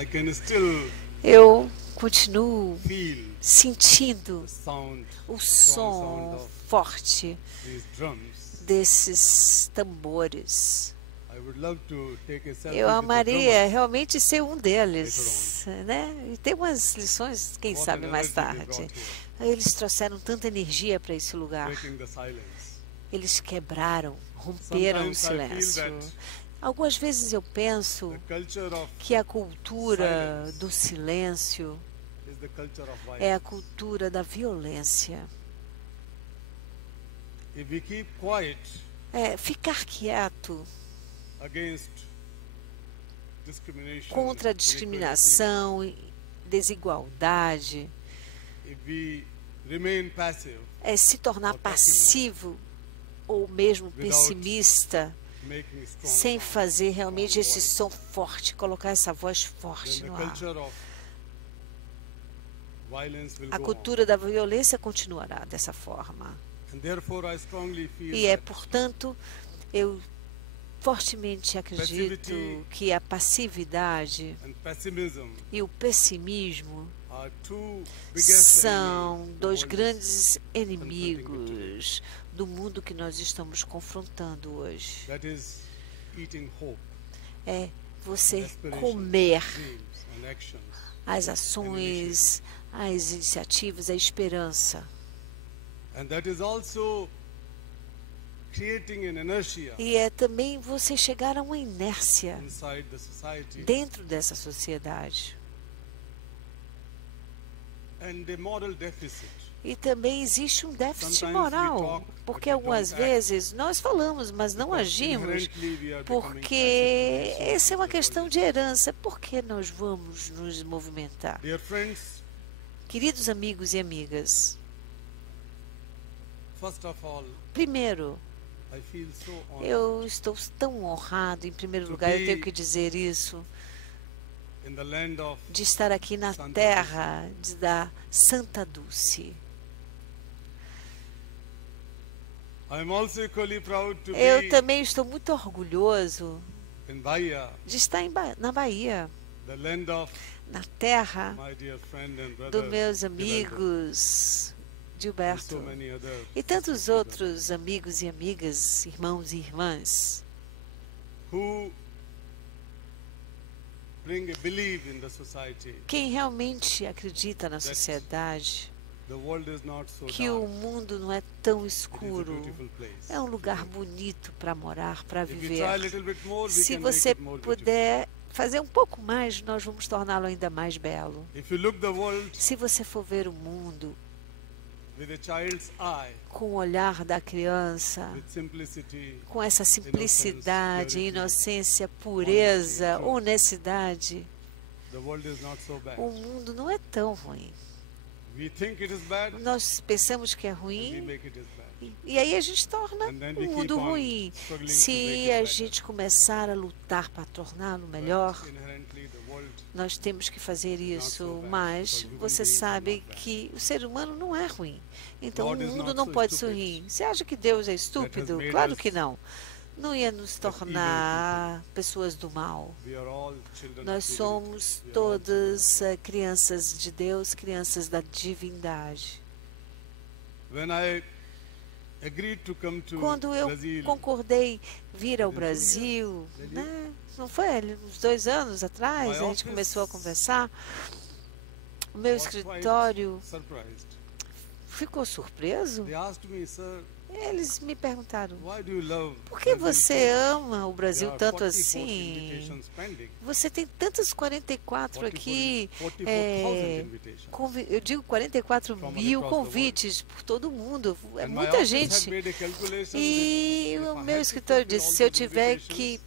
I can still eu continuo feel sentindo the sound, o strong sound som of forte these drums. desses tambores. I would love to take a selfie Eu with the amaria drummers. realmente ser um deles, né? E ter umas lições, quem What sabe an mais energy they tarde. brought here, Eles trouxeram tanta energia para esse lugar. breaking the silence. Eles quebraram, romperam o Sometimes I feel silêncio. that Algumas vezes eu penso the culture of que a cultura silence do silêncio is the culture of é a violence. cultura da violência. If we keep quiet Ficar quieto against discrimination, contra a inequality, discriminação e desigualdade, if we remain passive, se tornar passivo ou mesmo pessimista, making strong sem sound, fazer realmente strong esse voice, som forte, colocar essa voz forte then no the ar. culture of violence will A go cultura da violência continuará dessa forma. on. And therefore I strongly feel E that portanto, eu fortemente acredito Passivity que a passividade and pessimism e o pessimismo are two biggest são enemies the dois world is grandes inimigos do mundo que nós estamos confrontando hoje. that is eating hope, É você aspirations, comer dreams and actions. as ações, as iniciativas, a esperança. And that is also creating an inertia E é também você chegar a uma inércia inside the society dentro dessa sociedade. and a moral deficit. E também existe um déficit Sometimes we moral, talk, porque but we algumas don't act. vezes nós falamos, mas não Because agimos, inherently we are becoming porque passive to essa é uma the questão world. de herança. Por que nós vamos nos movimentar? Dear friends, Queridos amigos e amigas, first of all, primeiro, I feel so honored eu estou tão honrado, em primeiro To lugar, eu be tenho que dizer isso, in the land of de estar aqui na Santa terra da Santa Dulce. I'm also equally proud to Eu be também estou muito orgulhoso in Bahia, de estar na Bahia, the land of na terra my dear friend and brother dos meus Gilberto, amigos and Gilberto so many others. e tantos outros amigos e amigas, irmãos e irmãs, Who bring a belief in the society quem realmente acredita na sociedade the world is not so que dark. o mundo não é tão It is a escuro, beautiful place. é um lugar bonito para morar, para If we viver. try a little bit more, we Se can make você it more beautiful. puder fazer um pouco mais, nós vamos torná-lo ainda mais belo. If you look the world Se você for ver o mundo with a child's eye, com o olhar da criança, with simplicity, com essa simplicidade, purity, inocência, pureza, truth. honestidade, the world is not so bad. o mundo não é tão ruim. We think it is bad, Nós pensamos que é and we ruim make it as bad. e aí a gente torna And then o we keep mundo on ruim. struggling to Se make a it better. gente começar a lutar para torná-lo But melhor, inherently, the world nós temos que fazer isso, so bad, mas because human você beings are sabe not bad. que o ser humano não é ruim. Então God o is mundo not não so pode stupid. sorrir. Você acha que Deus é estúpido? made Claro us que não. Não ia nos evil tornar pessoas do mal. we are all children Nós of divinity. somos We are all todas crianças de Deus, crianças da divindade. When I agreed to come to Quando eu Brazil, concordei vir ao Within 2 Brasil, years, né? Não foi uns 2 anos atrás, My a gente office começou a conversar. O meu was quite escritório surprised. ficou surpreso. They asked me, sir, Eles me perguntaram, why do you love por que Brazil você so much? ama o There Brasil are tanto 44 assim? invitations pending. Você tem tantas 44 aqui, 44,000 invitations. eu digo 44 From mil across the world. convites por todo mundo, é And my muita office had gente. made a calculation E that if o I meu had to escritório fulfill disse, all se eu those tiver invitations, que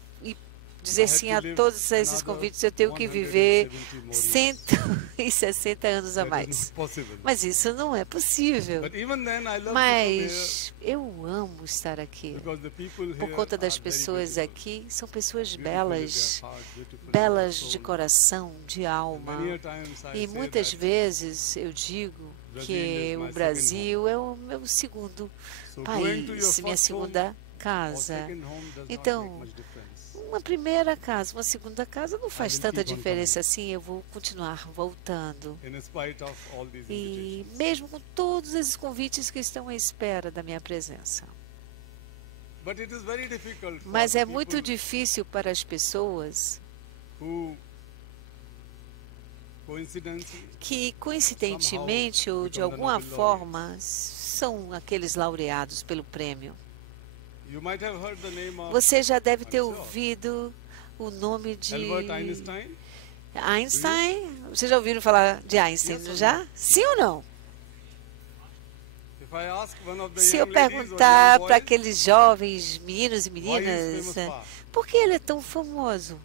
dizer I had sim to a live todos esses another convites, eu tenho que viver 170 more years. 160 anos a That is mais. not possible. Mas isso não é possível. But even then, I love to come here Mas eu amo estar aqui. because the people Por here conta das are very pessoas beautiful. aqui, são pessoas Beautiful in their belas, heart, beautiful in their belas de soul. coração, de alma. Many a times I E say muitas that. vezes eu digo Brazil que is my o Brasil é o meu segundo So going to your país, minha first home segunda or casa. second home does not Então, make much difference. Uma primeira casa, uma segunda casa não faz will tanta keep on diferença assim, eu vou continuar voltando. in spite of all these E invitations. mesmo com todos esses convites que estão à espera da minha presença. But it is very difficult for Mas é the muito people difícil para as pessoas who coincidentally que, coincidentemente ou de become the alguma Nobel forma, são aqueles laureados pelo prêmio. you might have heard the name of Você já deve ter I'm sure. ouvido o nome de Albert Einstein. Einstein. Vocês já ouviram falar de Einstein, Yes or já? Sim ou não? If I ask one of the Se young eu ladies or perguntar young para boys, aqueles jovens meninos e why he is meninas, famous for? por que ele é tão famoso?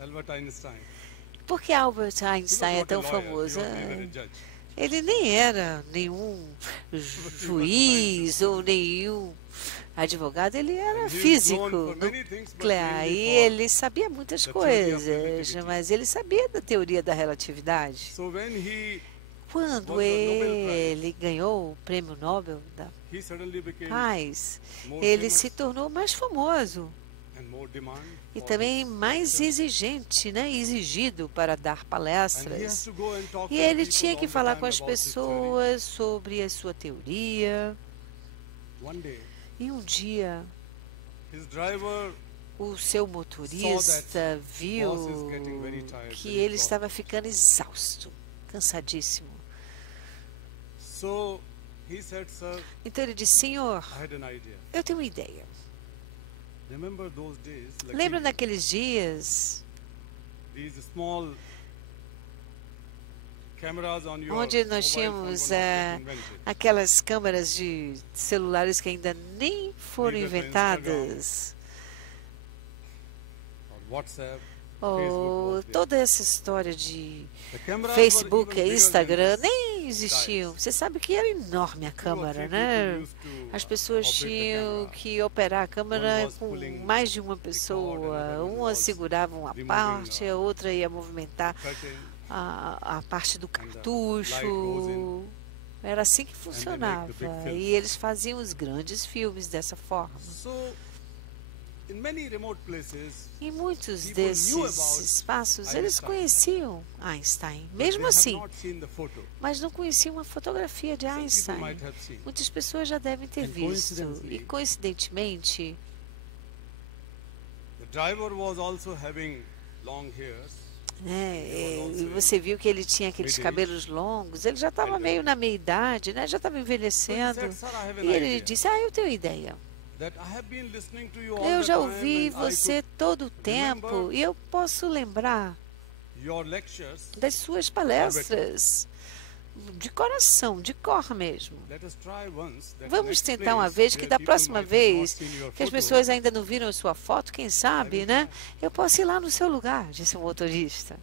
Albert Einstein. Por que Albert He was Einstein é not a tão lawyer, famoso? he was neither a judge. Ele nem era nenhum juiz ou nenhum advogado, ele era And he is físico known for many things, but nuclear mainly e for ele sabia muitas the theory of coisas, relativity. mas ele sabia da teoria da relatividade. So when Quando was the Nobel Prize, ele ganhou o prêmio Nobel da he suddenly became Paz, more ele famous se tornou mais famoso and more demand e for também his mais lecture. exigente, né, exigido para dar And he has palestras. to go and talk E to the ele people tinha all que the falar time com as about his theory. pessoas sobre a sua teoria. One day, E um dia, his driver o seu motorista viu boss is getting very tired, que very ele exhausted. estava ficando exausto, cansadíssimo. So he said, "Sir, Então ele disse: Senhor, I had an idea. eu tenho uma ideia. Remember those days? Like Lembra daqueles dias these small cameras on your onde nós mobile phone tínhamos were not yet invented. aquelas câmeras de celulares que ainda nem foram Neither the inventadas? Or WhatsApp. Ou was there. toda essa história de The cameras Facebook were e even bigger Instagram than this. nem existiam. Você sabe que era enorme a Two or câmera, three né? people used to, As pessoas operate the tinham camera. que operar a One câmera was com pulling mais de uma cord, pessoa. another Uma was segurava uma removing parte, a a outra ia movimentar Curtain, a parte do light goes cartucho. Era assim que they funcionava. make the big films. E eles faziam os grandes filmes dessa forma. So, in many remote places, Em muitos People knew desses about espaços, eles Einstein. conheciam Einstein, but mesmo they have assim, not seen the photo. mas não conheciam uma fotografia de Some people Einstein. might have seen. Muitas pessoas já devem ter And visto. coincidentally, E coincidentemente, The driver was also having long hairs. né, Ele was e also você viu que ele tinha aqueles mid-age. cabelos longos, ele já estava Elderly. meio na meia-idade, né, já estava So he envelhecendo. said, "Sir, I have an E ele idea disse: eu tenho ideia. that I have been listening to you all Eu the já time ouvi and I você todo o tempo remember e eu posso lembrar could- your lectures. das suas palestras de coração, de cor mesmo. Let us try once that Vamos next tentar uma place vez que where da people próxima might have not vez seen your que as photo, pessoas ainda não viram a sua foto, quem sabe, will né? try." Eu posso ir lá no seu lugar, disse o motorista.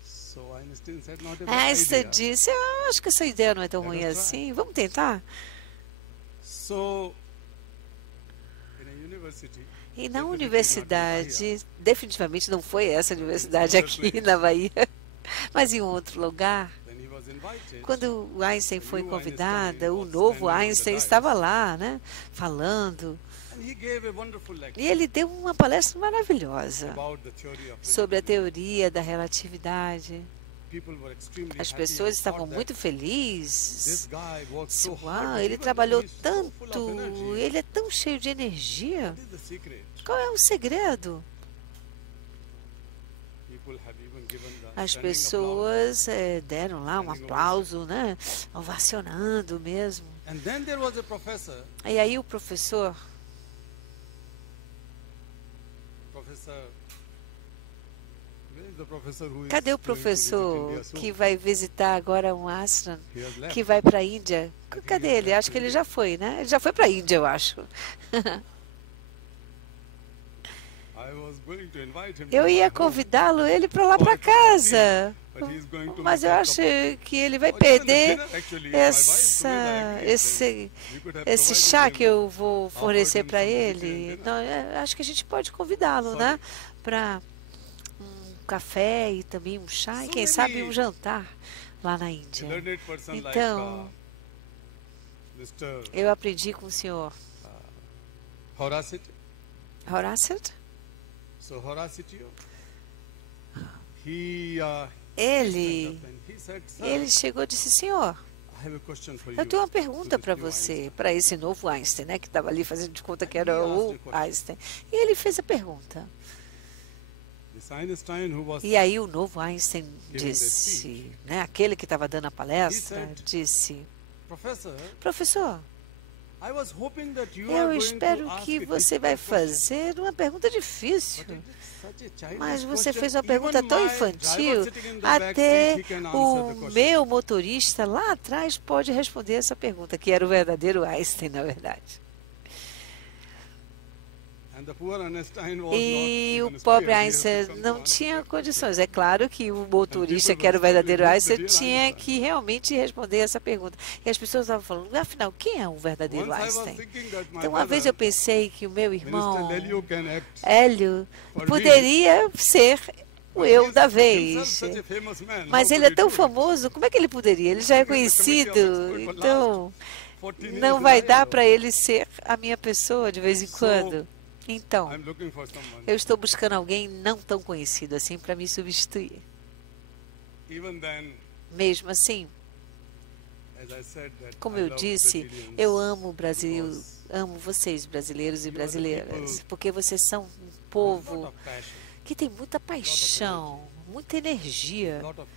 So Einstein said, "Not a bad Essa idea." disse: eu acho que essa ideia não é tão Let ruim us try. assim. Vamos tentar? So, in a university, E na definitely not in universidade, Bahia, definitivamente não foi essa universidade aqui na Bahia, mas em outro lugar. when he was invited, Quando o Einstein foi new convidado, Einstein o was novo standing on the Einstein dais. estava lá, né, falando. and he gave a wonderful E lecture ele deu uma palestra maravilhosa about the theory of sobre a relativity. teoria da relatividade. People were extremely As happy pessoas and estavam thought that muito this felizes. guy worked so Uau, hard, ele even trabalhou he's so full of tanto, energy. ele é tão cheio de energia. What is the secret? Qual é o segredo? People have even given the As standing pessoas deram lá um aplauso, né? Ovacionando mesmo. applause. And then there was a professor, E aí o professor, where is the professor who is cadê o going to visit professor India soon? que vai visitar agora um astro He has left. que vai para a Índia? Cadê ele? Acho que ele já foi, né? Ele já foi para a Índia, eu acho. I was going to invite him Eu to ia my home, convidá-lo, ele para lá para casa. but he's going to Mas miss eu that acho couple. que ele vai Or even the perder dinner, actually, my wife essa, together agreed, then esse, we could have esse provided chá him que eu vou offered fornecer him para some ele. vegetarian dinner. Não, acho que a gente pode convidá-lo, né? Para um café e também um chá e So quem maybe sabe um jantar lá na A Índia. learned person Então, like Mr. eu aprendi com o senhor Horacity. Horacity, So Horacitio, he ele he said, "Sir, ele chegou e disse, senhor, I have a question for you." eu tenho uma pergunta to para this new você, Einstein." para esse novo Einstein, né, que estava ali fazendo de conta que era He o asked a question. Einstein. E ele fez a pergunta. This Einstein who was E aí o novo Einstein the disse, né, aquele que estava dando a palestra, He said, disse, Professor, professor, I was hoping that you are eu going espero to ask que a você vai difficult question." fazer uma pergunta difícil. But it is such a childish Mas você question. fez uma pergunta Even tão my infantil, driver sitting in the back até seat, he can answer the o question. meu motorista lá atrás pode responder essa pergunta, que era o verdadeiro Einstein, na verdade. And the poor Einstein was E not o even pobre spared. He has to Einstein come to não answer tinha that condições. É claro que o motorista, people que era o were verdadeiro struggling Einstein, with the real tinha Einstein. que realmente responder essa pergunta. E as pessoas estavam falando, afinal, quem é o verdadeiro Once I was Einstein? thinking that my Então, uma vez eu brother, pensei que o meu irmão, Minister Lelio, can act Hélio, for poderia ser o But eu he is da himself vez. such a famous man. Mas How ele é could he tão do it? famoso, como é que ele poderia? Ele já é He is the committee of conhecido, experts for então last 14 não years vai in dar Iowa. para ele ser a minha pessoa de vez em So, quando. Então, I'm looking for someone. eu estou buscando alguém não tão conhecido assim para me substituir. Even then, Mesmo assim, as I said that como I eu love disse, Brazilians eu amo o Brasil, because amo vocês, brasileiros e you are the brasileiras, people porque vocês são um with a lot povo of passion, que tem muita paixão, muita energia, a lot of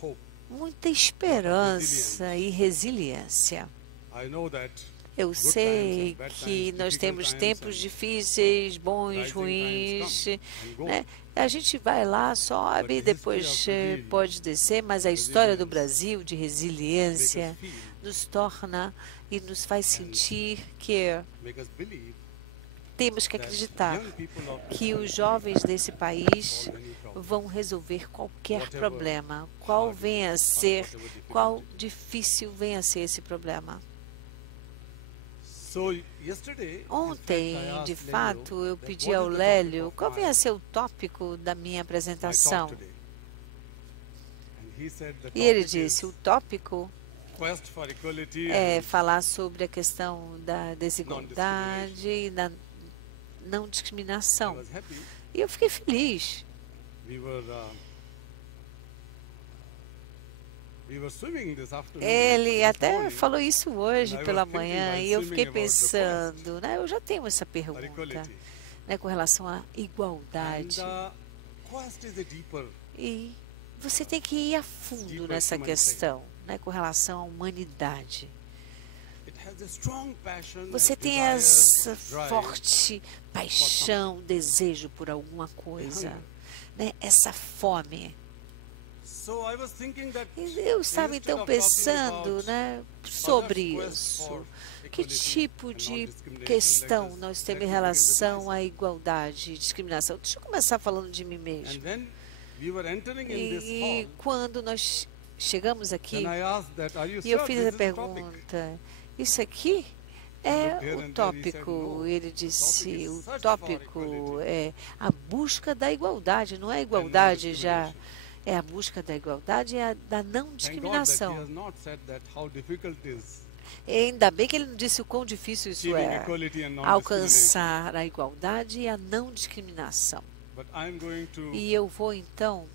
hope. muita esperança e resiliência. I know that Eu good sei times and bad que times, nós difficult temos times tempos and difíceis, bons, rising ruins, times come and go. né? A gente vai lá, sobe, But the depois history of Brazil, pode descer, mas a história do resilience, Brasil de make us resiliência feel, nos torna e nos faz sentir que make us believe temos que that acreditar young people of que os jovens desse país solve any problem. vão resolver qualquer Whatever problema, qual hard venha a or ser, whatever difficult qual it is. difícil venha a ser esse problema. So yesterday, Ontem, in fact, I de asked fato, Lelio eu that pedi what ao is the topic Lélio of qual my- vem a ser o tópico da minha my apresentação. talk today. And he said the E ele topic disse, o is tópico quest for equality é and falar sobre a questão da desigualdade e da não I discriminação. was happy. E eu fiquei feliz. We were swimming this afternoon. Ele this até morning, falou isso hoje And I pela was thinking manhã while e eu swimming fiquei about the pensando, né? Eu já tenho essa for pergunta, equality. né, com relação à igualdade. And quest is a deeper. E você tem que ir a fundo Deeper nessa human questão, né, com relação à humanidade. It has a strong passion Você and tem desire, essa drive. forte paixão, desejo por alguma coisa, né? Essa fome. So I was thinking that E eu estava instead então of talking pensando, about né, sobre others' quest isso. for Que equality tipo and de non-discrimination, questão let us- nós let temos me em begin with relação myself. à igualdade e discriminação? Deixa eu começar falando de mim And mesmo. when we were entering in this E hall, quando nós chegamos aqui, then I asked that, are you e eu sure fiz this a is the topic? pergunta, isso aqui He looked é here o and there, he said, tópico. "No, Ele topic disse, is o search for tópico equality é a busca da igualdade, não é a and igualdade já, non-discrimination." é a busca da igualdade e a da não Thank God that he discriminação. has not said that how difficult it is E ainda bem que ele não disse o quão difícil isso achieving é, equality and non-discrimination. alcançar a igualdade e a não discriminação. But I'm going to E eu vou então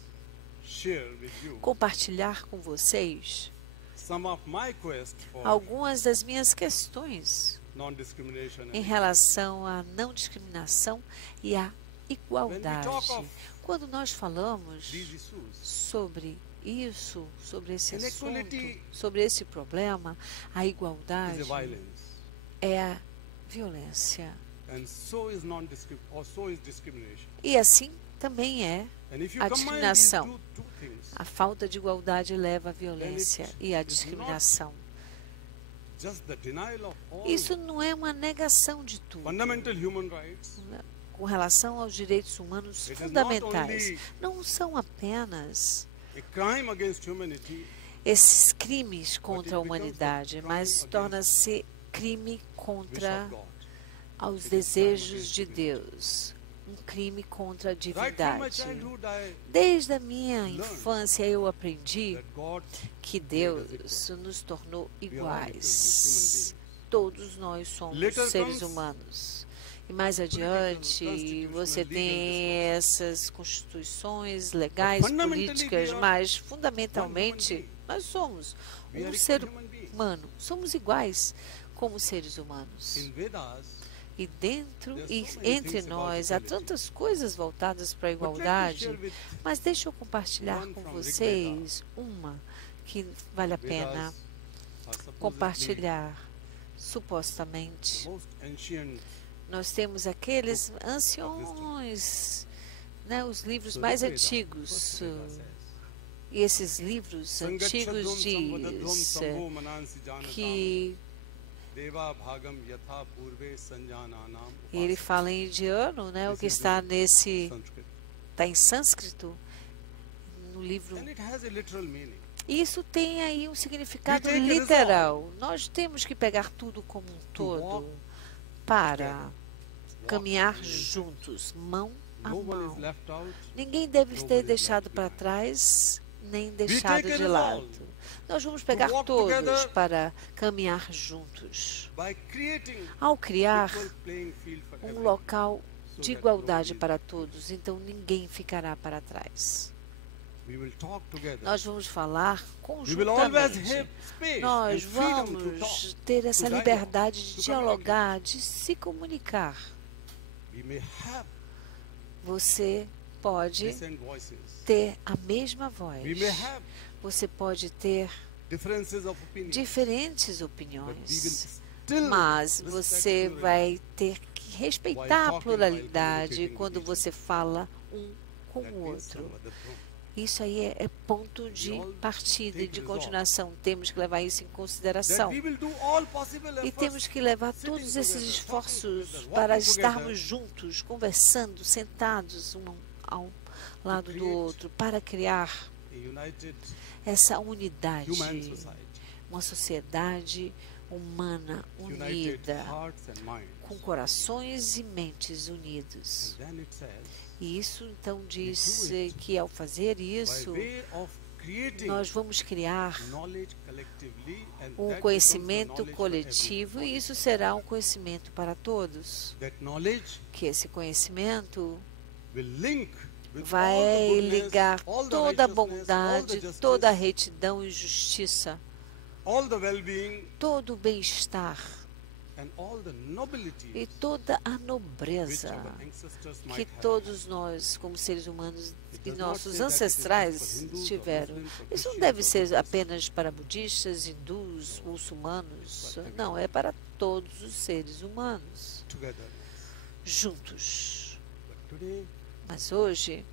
share with you compartilhar com vocês some of my quest for algumas das minhas questões non-discrimination. em And relação à não discriminação e à igualdade. When we talk of Quando nós falamos these issues, sobre isso, sobre esse assunto, Inequality sobre esse problema, a is igualdade a violence, é a violência. and so is so is discrimination. E assim também é And if you a combine these discriminação. two things, a falta de igualdade leva à violência e à is not discriminação. just the denial of all Isso não é uma negação de tudo. fundamental human rights, Com relação aos direitos humanos It is not fundamentais, only não são apenas a crime against humanity, esses crimes contra a becomes the humanidade, crime mas against torna-se crime wish contra of God. aos It is desejos against de divinity. Deus, um crime contra a Right from my divindade. childhood, I Desde a minha infância eu aprendi that God que Deus nos tornou we are all equal iguais. as human beings. Todos nós somos Later seres comes humanos. E mais adiante, você tem essas constituições legais, políticas, mas fundamentalmente nós somos um ser humano, somos iguais como seres humanos. In Vedas, E dentro e entre nós há tantas coisas voltadas para a igualdade, mas deixa eu compartilhar com vocês uma que vale a pena Vedas are supposedly compartilhar. the Supostamente, most ancient. nós temos aqueles anciões, né, os livros So mais Rig Veda, antigos. first Veda says, E esses livros antigos Sangachadrum samvadadrum diz sambho manansi janatam que deva bhagam yatha purve sanjananam e ele fala em indiano, né, o que está nesse Sanskrit. está em sânscrito no livro. And it has a literal meaning. Isso tem aí um significado We take a literal. Nós temos que pegar tudo como um To walk todo para Walk caminhar together. juntos, mão a No one is mão. left out. Ninguém deve Nobody ser is deixado left para behind. trás, nem deixado take a de resolve lado. Nós vamos pegar walk todos together para caminhar juntos. By creating Ao criar equal playing field for um everyone. local So de that igualdade nobody para is- todos, então ninguém ficará para trás. We will talk together. Nós vamos falar We will always conjuntamente. have space Nós and freedom to vamos talk. ter essa to dialogue, liberdade de to dialogar, de se comunicar. We may have Você pode different voices. ter a mesma voz. We may have Você pode ter differences of opinion. diferentes But we will opiniões, still mas respect você pluralism. vai ter que respeitar While a talking, pluralidade while quando communicating você fala um com That o means outro. some other throne. Isso aí é ponto de all partida e take de resolve. continuação. Temos que levar isso em That consideração. we will do all possible E efforts temos que levar sitting todos esses together, esforços talking together, para walking estarmos together, juntos, conversando, sentados um ao lado do create outro, para criar a united essa unidade, human society, uma sociedade humana united unida, hearts and minds. com corações e mentes unidos. And then it says, E isso então diz do it que ao fazer by isso, way of creating nós vamos criar knowledge collectively, and um that conhecimento becomes the knowledge for coletivo everyone. e isso será um conhecimento para todos. That knowledge Que esse conhecimento will link with all the vai goodness, ligar all the toda a righteousness, all the bondade, justice, toda a retidão e justiça, all the well-being, todo o bem-estar and all the nobility e toda a which nobreza our ancestors might que have. todos nós, como seres humanos It e does not nossos say that it is ancestrais just for Hindus or tiveram. Muslims or Isso não Christians deve or ser Buddhists. apenas para budistas, hindus, muçulmanos. Não, é para todos os seres humanos, Togetherness. juntos. But today Mas hoje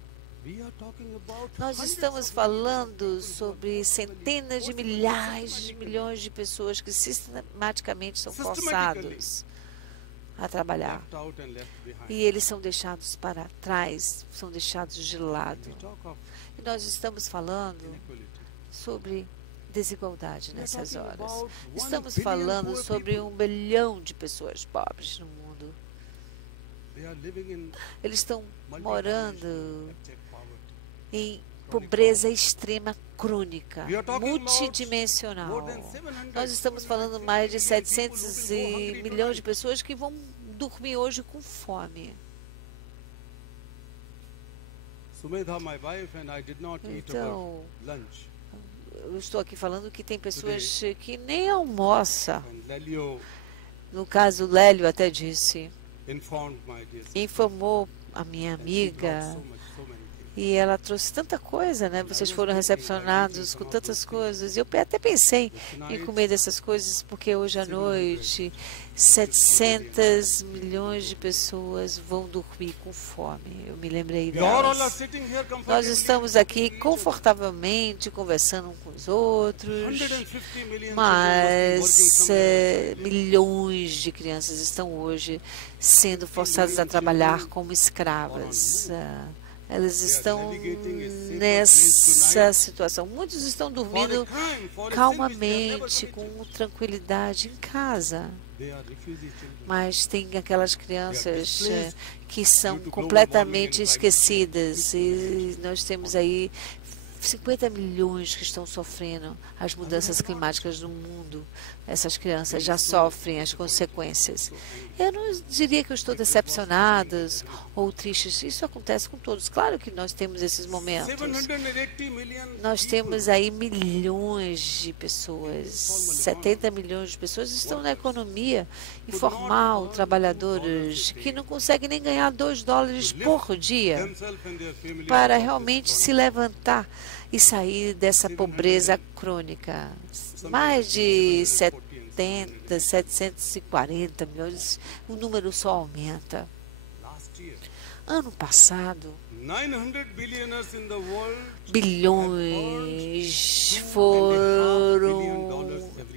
we are talking about nós hundreds estamos of falando millions of people who sobre are centenas de forcibly, milhares de systematically, milhões de pessoas que sistematicamente são Systematically. forçados a trabalhar. left out and left behind. E eles são deixados para trás, são deixados de lado. We talk of E nós estamos falando inequality. sobre desigualdade We are nessas talking horas. about 1 Estamos billion falando poor sobre people. 1 bilhão de pessoas pobres no mundo. They are living in Eles estão morando abject poverty. em pobreza extrema crônica, We are talking about multidimensional. more than 700, Nós estamos falando 750 mais de million people 700 who will go hungry milhões de tonight. pessoas que vão dormir hoje com fome. Sumedha, my wife, and I did not eat our Então, lunch. eu estou aqui falando que tem pessoas que nem almoçam. And Lelio No caso, Lélio até disse, informed my dear sister. informou a minha And she brought amiga, so much, so many things. e ela trouxe tanta coisa, né? Vocês foram recepcionados com tantas coisas. Eu até pensei em comer dessas coisas, porque hoje à noite 700 milhões de pessoas vão dormir com fome. Eu me lembrei We all are delas. sitting here Nós comfortably estamos talking aqui to each other. confortavelmente, conversando uns com os outros, 150 million mas children must be working somewhere. milhões de crianças estão hoje sendo forçadas a trabalhar como escravas. Elas estão nessa situação. Muitos estão For a dormindo crime, for a sin which they have calmamente, never com committed. tranquilidade em casa. They are refugee children. Mas tem aquelas crianças que são due to global completamente warming and esquecidas. E nós temos aí 50 milhões que estão sofrendo as mudanças climáticas no mundo. Essas crianças já sofrem as consequências. Eu não diria que eu estou decepcionada ou triste. Isso acontece com todos. Claro que nós temos esses momentos. 780 million Nós temos aí milhões de pessoas, 70 milhões de pessoas estão na economia informal, trabalhadores que não conseguem nem ganhar $2 por dia themselves and their family para realmente se levantar e sair dessa pobreza crônica. Mais de 740 milhões, o número só aumenta. last year. Ano passado, 900 billionaires in the world bilhões foram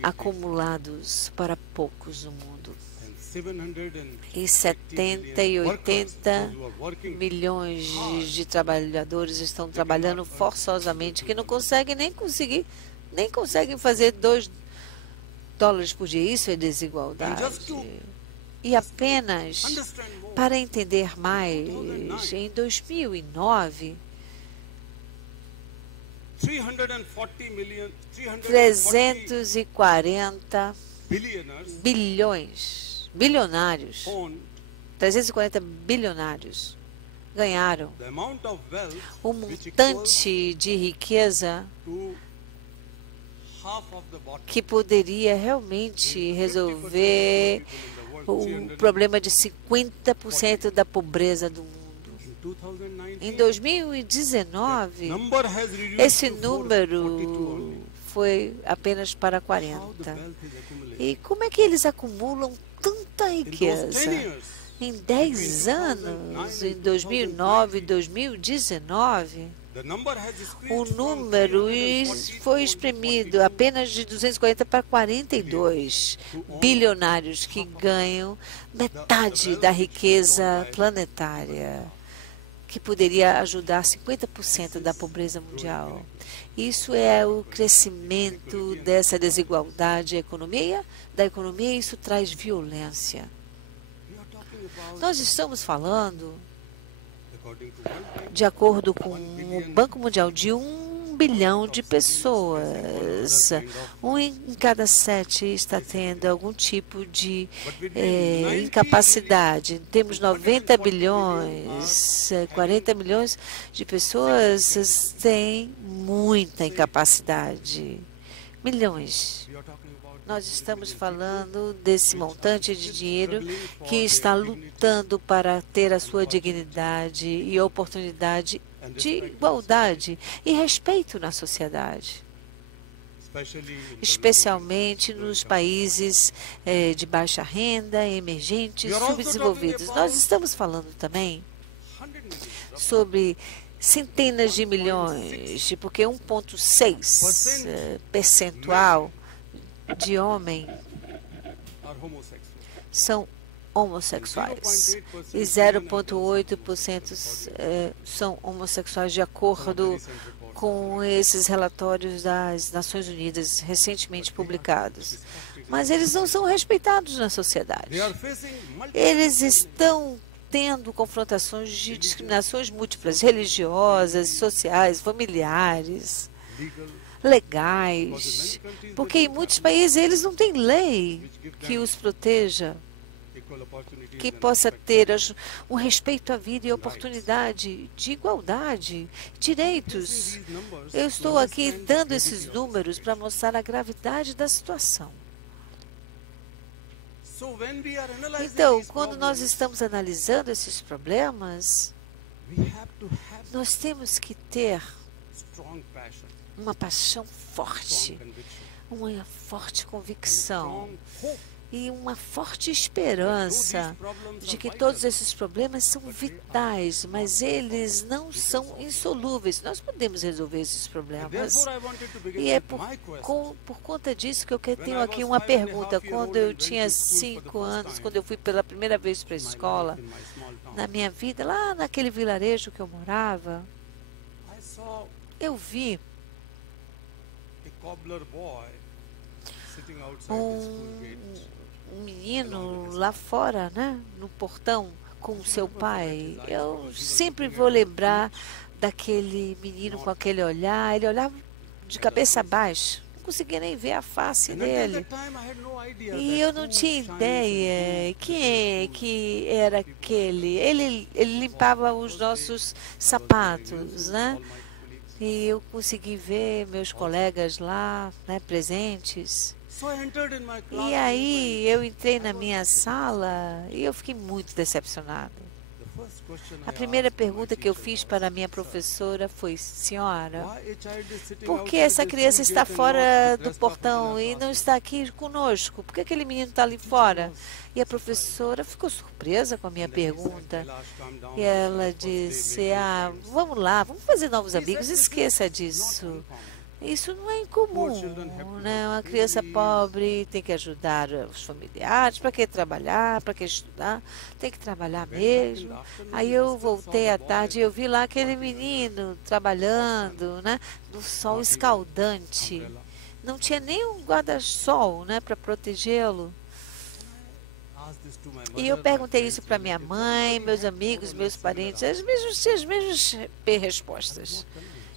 acumulados para poucos no mundo. and 780 E 70 e 80 who are working milhões de trabalhadores estão trabalhando forçosamente, que não conseguem nem conseguem fazer $2 por dia. Isso é desigualdade. E apenas understand more. para entender mais, em 2009, 340 million 340 billionaires bilionários, own 340 bilionários ganharam the amount of wealth um which equals montante de riqueza to half of the bottom. que poderia realmente resolver o problema de 50% da pobreza do mundo. In Em 2019, 2019, number has reduced esse to 42 número only. foi apenas para How the 40. wealth is accumulated. E como é que eles acumulam tanta In those 10 riqueza? years, Em 10 anos, em 2009 e 2019, the number has o increased from número 340 foi to espremido 42 apenas de 240 para 42 bilionários que ganham metade da riqueza planetária, que poderia ajudar 50% da pobreza mundial. Isso é o crescimento dessa desigualdade da economia, e isso traz violência. We are talking about, Nós estamos falando, according to World Bank, de acordo com o Banco Mundial, de 1 bilhão de pessoas. Um em cada 7 está tendo algum tipo de incapacidade. Temos 90 bilhões, 40 milhões de pessoas têm muita incapacidade. Milhões. we are talking about Nós estamos falando desse montante de dinheiro que está lutando para ter a sua dignidade e oportunidade de igualdade e respeito na sociedade, especialmente nos países de baixa renda, emergentes, subdesenvolvidos. Nós estamos falando também 100 million sobre centenas de milhões, porque 1,6 percentual de homem are homosexual. são homossexuais e 0,8% são homossexuais, de acordo com esses relatórios das Nações Unidas recentemente publicados. Mas eles não são respeitados na sociedade. They are facing multiple Eles estão tendo confrontações de discriminações múltiplas, religiosas, sociais, familiares, legal legais, porque em muitos países eles não têm lei que os proteja, equal opportunities que and possa respect. ter um respeito à vida e oportunidade de igualdade, direitos. These numbers Eu estou aqui dando esses números para mostrar a gravidade da situação. So when we are analyzing Então, these quando nós problems, estamos analisando esses problemas, we have to have nós temos que ter strong passion, uma paixão forte, strong conviction, uma forte convicção strong hope e uma forte esperança de que todos esses problemas são vitais, mas eles não são insolúveis. Nós podemos resolver esses problemas. Therefore, I wanted to begin E é with my question. por conta disso que eu tenho aqui uma pergunta. Quando eu tinha 5 anos, quando eu fui pela primeira vez para a escola, In my small town, na minha vida, lá naquele vilarejo que eu morava, I saw eu vi a cobbler boy sitting outside the school um gate. menino lá fora, né, no portão, com o seu pai. Eu sempre vou lembrar daquele menino com aquele olhar. Ele olhava de cabeça baixa. Não conseguia nem ver a face dele. E eu não tinha ideia quem é que era aquele. Ele limpava os nossos sapatos, né? E eu consegui ver meus colegas lá, né, presentes. E aí eu entrei na minha sala e eu fiquei muito decepcionado. A primeira pergunta que eu fiz para a minha professora foi: senhora, por que essa criança está fora do portão e não está aqui conosco? Por que aquele menino está ali fora? E a professora ficou surpresa com a minha pergunta. E ela disse: vamos lá, vamos fazer novos amigos, esqueça disso. Isso não é incomum, né? Uma criança pobre tem que ajudar os familiares. Para que trabalhar? Para que estudar? Tem que trabalhar mesmo. Aí eu voltei à tarde e eu vi lá aquele menino trabalhando, né? No sol escaldante. Não tinha nem um guarda-sol, né? Para protegê-lo. E eu perguntei isso para minha mãe, meus amigos, meus parentes. As mesmas respostas.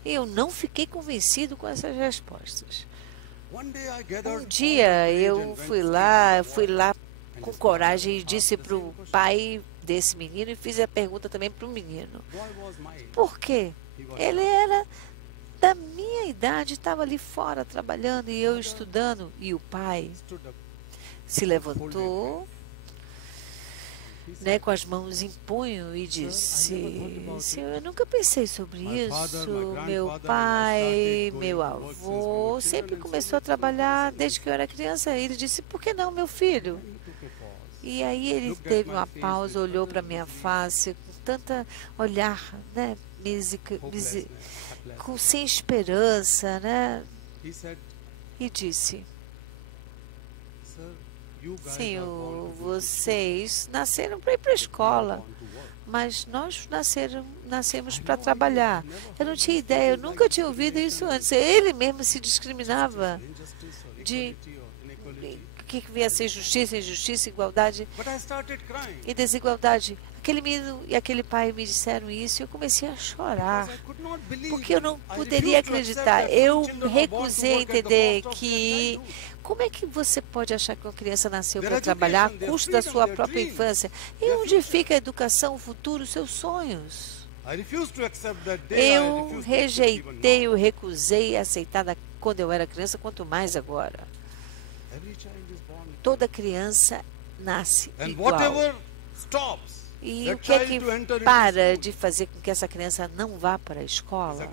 Eu não fiquei convencido com essas respostas. Um dia eu fui lá com coragem e disse para o pai desse menino e fiz a pergunta também para o menino. Por quê? Ele era da minha idade, estava ali fora trabalhando e eu estudando. E o pai se levantou, né, com as mãos em punho e disse: Senhor, eu nunca pensei sobre isso. Meu pai, meu avô sempre começou a trabalhar desde que eu era criança. Ele disse: por que não, meu filho? E aí ele teve uma pausa, olhou para minha face com tanta olhar, né, sem esperança, né, e disse: Senhor, vocês nasceram para ir para a escola, mas nós nascemos para trabalhar. Eu não tinha ideia, eu nunca tinha ouvido isso antes. Ele mesmo se discriminava de que devia ser justiça, injustiça, igualdade e desigualdade. Aquele menino e aquele pai me disseram isso e eu comecei a chorar, porque eu não poderia acreditar. Eu recusei entender que como é que você pode achar que uma criança nasceu para trabalhar a custo da sua própria infância? E onde fica a educação, o futuro, os seus sonhos? Eu rejeitei, eu recusei aceitar quando eu era criança, quanto mais agora. Toda criança nasce igual. E o que é que para de fazer com que essa criança não vá para a escola?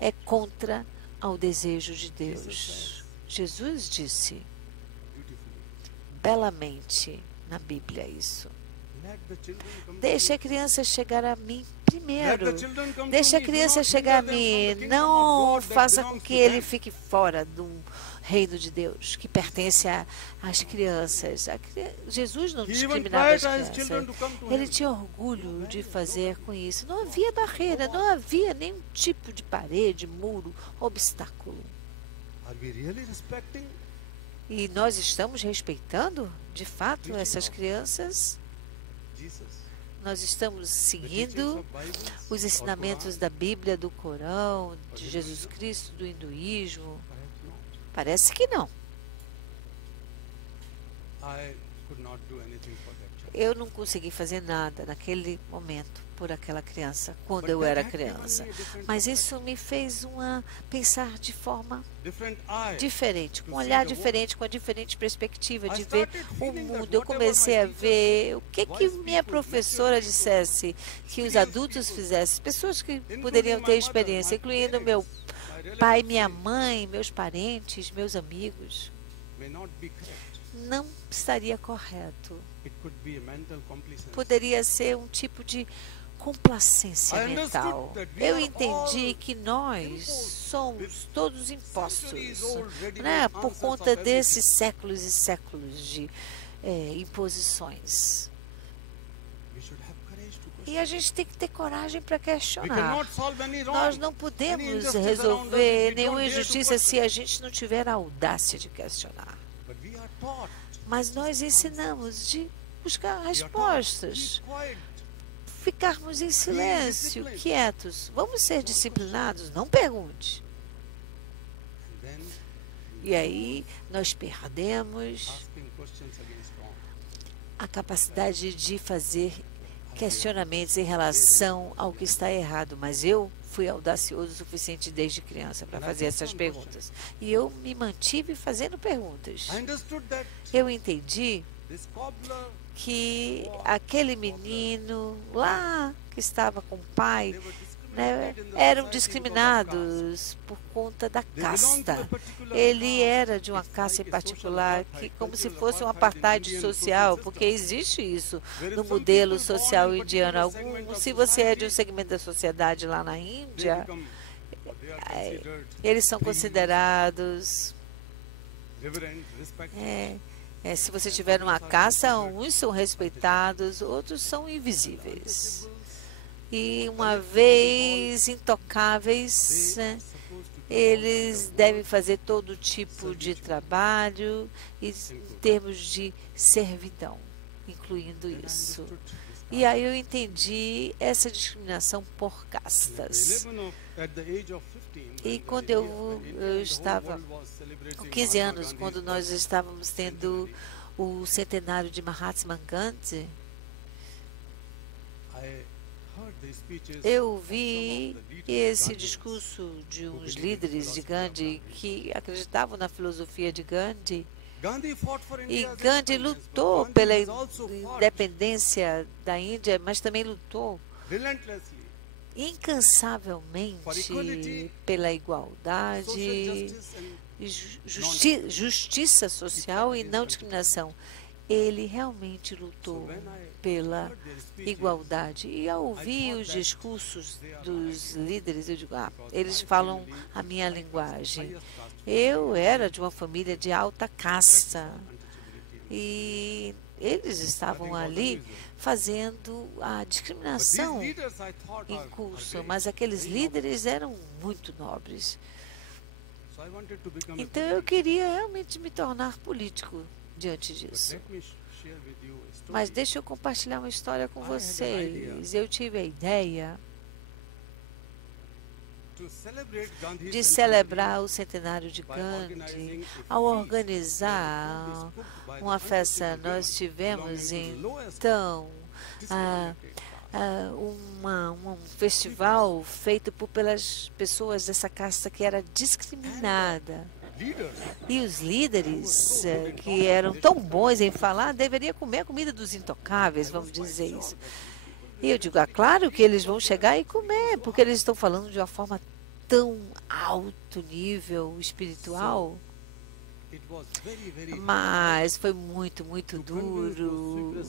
É contra ao desejo de Deus. Jesus disse belamente na Bíblia isso. Deixe a criança chegar a mim primeiro. Deixe a criança chegar a mim. Não faça com que ele fique fora do reino de Deus, que pertence às crianças. Jesus não discriminava as crianças. Ele tinha orgulho de fazer com isso. Não havia barreira, não havia nenhum tipo de parede, muro, obstáculo. E nós estamos respeitando, de fato, essas crianças? Nós estamos seguindo os ensinamentos da Bíblia, do Corão, de Jesus Cristo, do hinduísmo? Parece que não. Eu não consegui fazer nada naquele momento por aquela criança, quando eu era criança. Mas isso me fez pensar de forma diferente, com um olhar diferente, com uma diferente perspectiva de ver o mundo. Eu comecei a ver o que minha professora dissesse, que os adultos fizessem, pessoas que poderiam ter experiência, incluindo meu pai, minha mãe, meus parentes, meus amigos. Não estaria correto. Poderia ser um tipo de complacência mental. Eu entendi que nós somos todos impostos, né, por conta desses séculos e séculos de imposições. E a gente tem que ter coragem para questionar. Nós não podemos resolver nenhuma injustiça se a gente não tiver a audácia de questionar. Mas nós ensinamos de buscar respostas. ficarmos em silêncio, quietos. Vamos ser disciplinados, não pergunte. E aí nós perdemos a capacidade de fazer questionamentos em relação ao que está errado, mas eu fui audacioso o suficiente desde criança para fazer essas perguntas. E eu me mantive fazendo perguntas. Eu entendi que aquele menino lá que estava com o pai, né, eram discriminados por conta da casta. Ele era de uma casta em particular, que como se fosse um apartheid social, porque existe isso no modelo social indiano. Se você é de um segmento da sociedade lá na Índia, eles são considerados... se você tiver uma casta, uns são respeitados, outros são invisíveis. E uma vez intocáveis, né, eles devem fazer todo tipo de trabalho em termos de servidão, incluindo isso. E aí eu entendi essa discriminação por castas. E quando eu estava com 15 anos, quando nós estávamos tendo o centenário de Mahatma Gandhi, eu vi esse discurso de uns líderes de Gandhi que acreditavam na filosofia de Gandhi. E Gandhi lutou pela independência da Índia, mas também lutou incansavelmente pela igualdade, justiça social e não discriminação. Ele realmente lutou pela igualdade. E ao ouvir os discursos dos líderes, eu digo, eles falam a minha linguagem. Eu era de uma família de alta casta e eles estavam ali fazendo a discriminação em curso, mas aqueles líderes eram muito nobres. Então eu queria realmente me tornar político diante disso. Mas deixa eu compartilhar uma história com vocês. Eu tive a ideia de celebrar o centenário de Gandhi ao organizar uma festa. Nós tivemos, então, um festival feito pelas pessoas dessa casta que era discriminada. E os líderes, que eram tão bons em falar, deveriam comer a comida dos intocáveis, vamos dizer isso. E eu digo, claro que eles vão chegar e comer, porque eles estão falando de uma forma tão alto nível espiritual. Mas foi muito, muito duro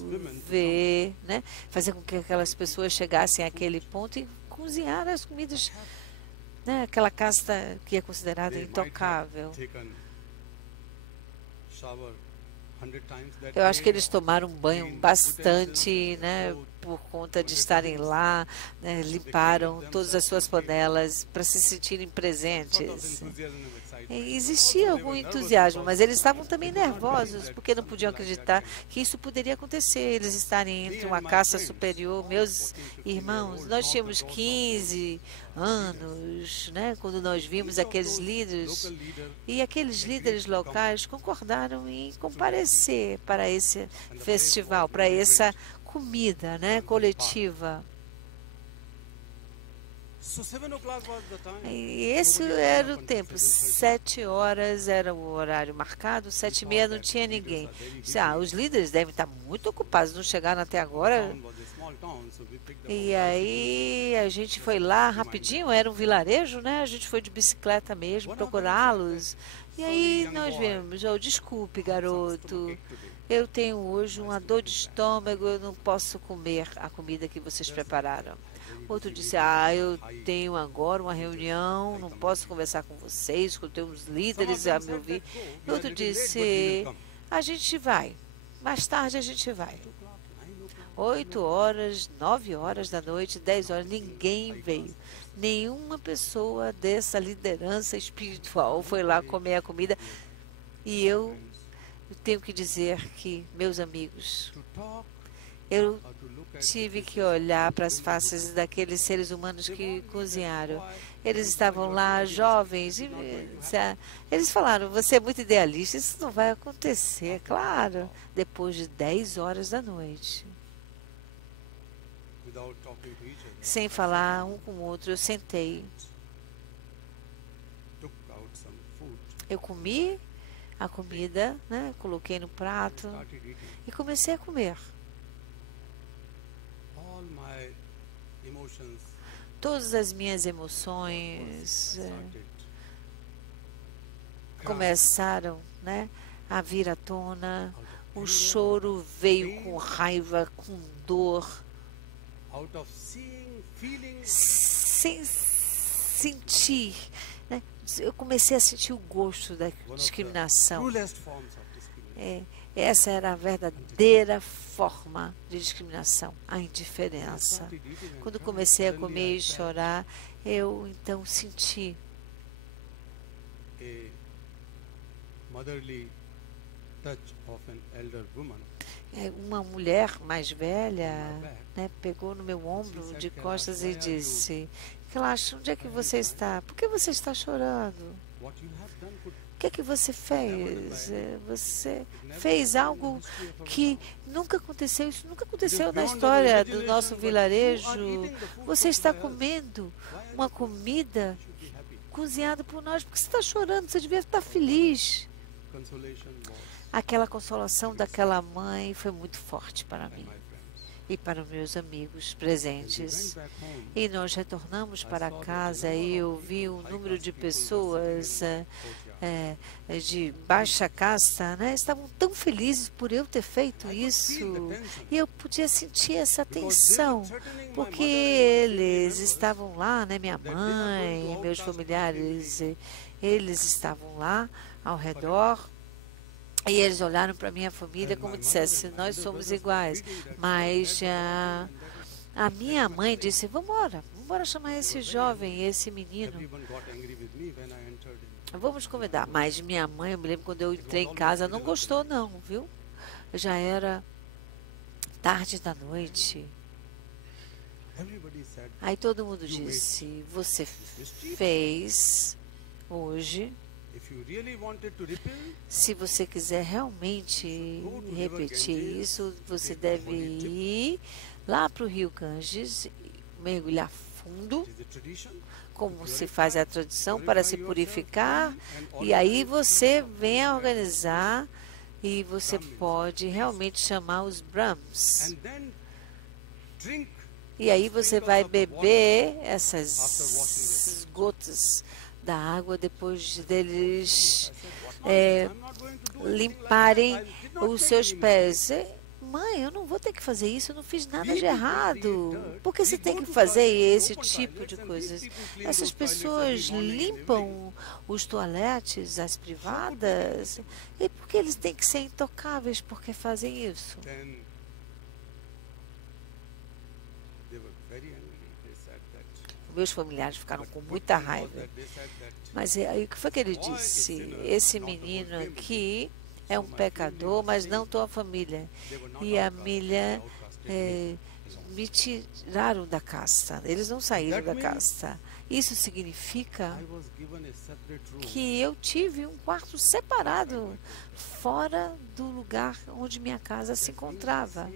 ver, né, fazer com que aquelas pessoas chegassem àquele ponto e cozinhar as comidas, né, aquela casta que é considerada intocável. Eu acho que eles tomaram banho bastante, né, por conta de estarem lá, né, limparam todas as suas panelas para se sentirem presentes. E existia algum entusiasmo, mas eles estavam também nervosos, porque não podiam acreditar que isso poderia acontecer, eles estarem entre uma casta superior. Meus irmãos, nós tínhamos 15 anos, né, quando nós vimos aqueles líderes, e aqueles líderes locais concordaram em comparecer para esse festival, para essa comida, né, coletiva. E esse era o tempo, 7 horas era o horário marcado, 7h30 não tinha ninguém. Os líderes devem estar muito ocupados, não chegaram até agora. E aí a gente foi lá rapidinho, era um vilarejo, né? A gente foi de bicicleta mesmo, procurá-los. E aí nós vimos, desculpe, garoto, eu tenho hoje uma dor de estômago, eu não posso comer a comida que vocês prepararam. Outro disse, eu tenho agora uma reunião, não posso conversar com vocês, que eu tenho uns líderes a me ouvir. Outro disse, a gente vai, mais tarde a gente vai. 8 horas, 9 horas da noite, 10 horas, ninguém veio. Nenhuma pessoa dessa liderança espiritual foi lá comer a comida. E eu tenho que dizer que, meus amigos, Eu or to look at tive the que faces of olhar those para as human faces beings. daqueles seres humanos They que warned me that, cozinharam. boy, Eles boy, estavam you are too lá, idealistic. jovens, This e is not going to happen. eles falaram, você é muito idealista, isso não vai acontecer, After 10 claro, o'clock, depois de 10 horas da noite. without talking to each other, Sem I falar sat um com o outro, eu sentei. down, took out some food, Eu comi a comida, né? Coloquei no prato started eating. e comecei a comer. All my emotions Todas as minhas emoções started crying começaram, né, a vir à tona. out of O anger, choro veio com raiva, com dor, out of seeing, feeling sem sentir, né? Eu comecei a sentir o gosto da one of the discriminação. cruelest forms of discrimination. Essa era a verdadeira forma de discriminação, a I indiferença. started eating and Quando crying. comecei a Suddenly comer I e felt chorar, eu então senti a motherly touch of an elder woman. uma mulher mais velha, né, pegou no meu ombro de costas e disse: Kailash, onde é que você está? Por que você está chorando? What you have done could O que é que você fez? Você fez algo que nunca aconteceu. Isso nunca aconteceu na história do nosso vilarejo. Você está comendo uma comida should be happy. cozinhada por nós. Por que você está chorando? Você devia estar feliz. Consolation was, Aquela consolação daquela mãe foi muito forte para and mim my friends. e para os meus amigos As we presentes. went back home, E nós retornamos para casa e eu vi um número de pessoas de baixa casta, né? Estavam tão felizes por eu ter feito isso. E eu podia sentir essa tensão, porque eles estavam lá, né? Minha mãe, meus familiares, eles estavam lá ao redor. E eles olharam para minha família como dissesse, nós somos iguais. Mas a minha mãe disse, vamos embora chamar esse jovem, esse menino. everyone got angry with me when I entered in. Vamos convidar. Mas minha mãe, eu me lembro quando eu entrei em casa, não gostou não, viu? Já era tarde da noite. Everybody said, Aí todo mundo disse, você fez hoje. if you really wanted to repel, Se você quiser realmente repetir isso, você deve ir lá para o rio Ganges, mergulhar fundo, it is a tradition. como se faz a tradição, para se purificar, e aí você vem a organizar e você pode realmente chamar os Brahms. And then drink E aí você vai beber essas gotas da água depois deles limparem os seus pés. Mãe, eu não vou ter que fazer isso, eu não fiz nada de errado. Por que você tem que fazer esse tipo de coisas? Essas pessoas limpam os toaletes, as privadas, e por que eles têm que ser intocáveis porque fazem isso? Then they were very angry. They said that. Meus familiares ficaram com muita raiva. They said that Mas aí o que foi que ele disse? Esse menino aqui é um pecador, mas não tua família. they were not E a outcast, milha outcasted me. me tiraram da casta. Eles não saíram da casta. Isso significa I was given a separate room. que eu tive um quarto separado, fora do lugar onde minha casa se encontrava.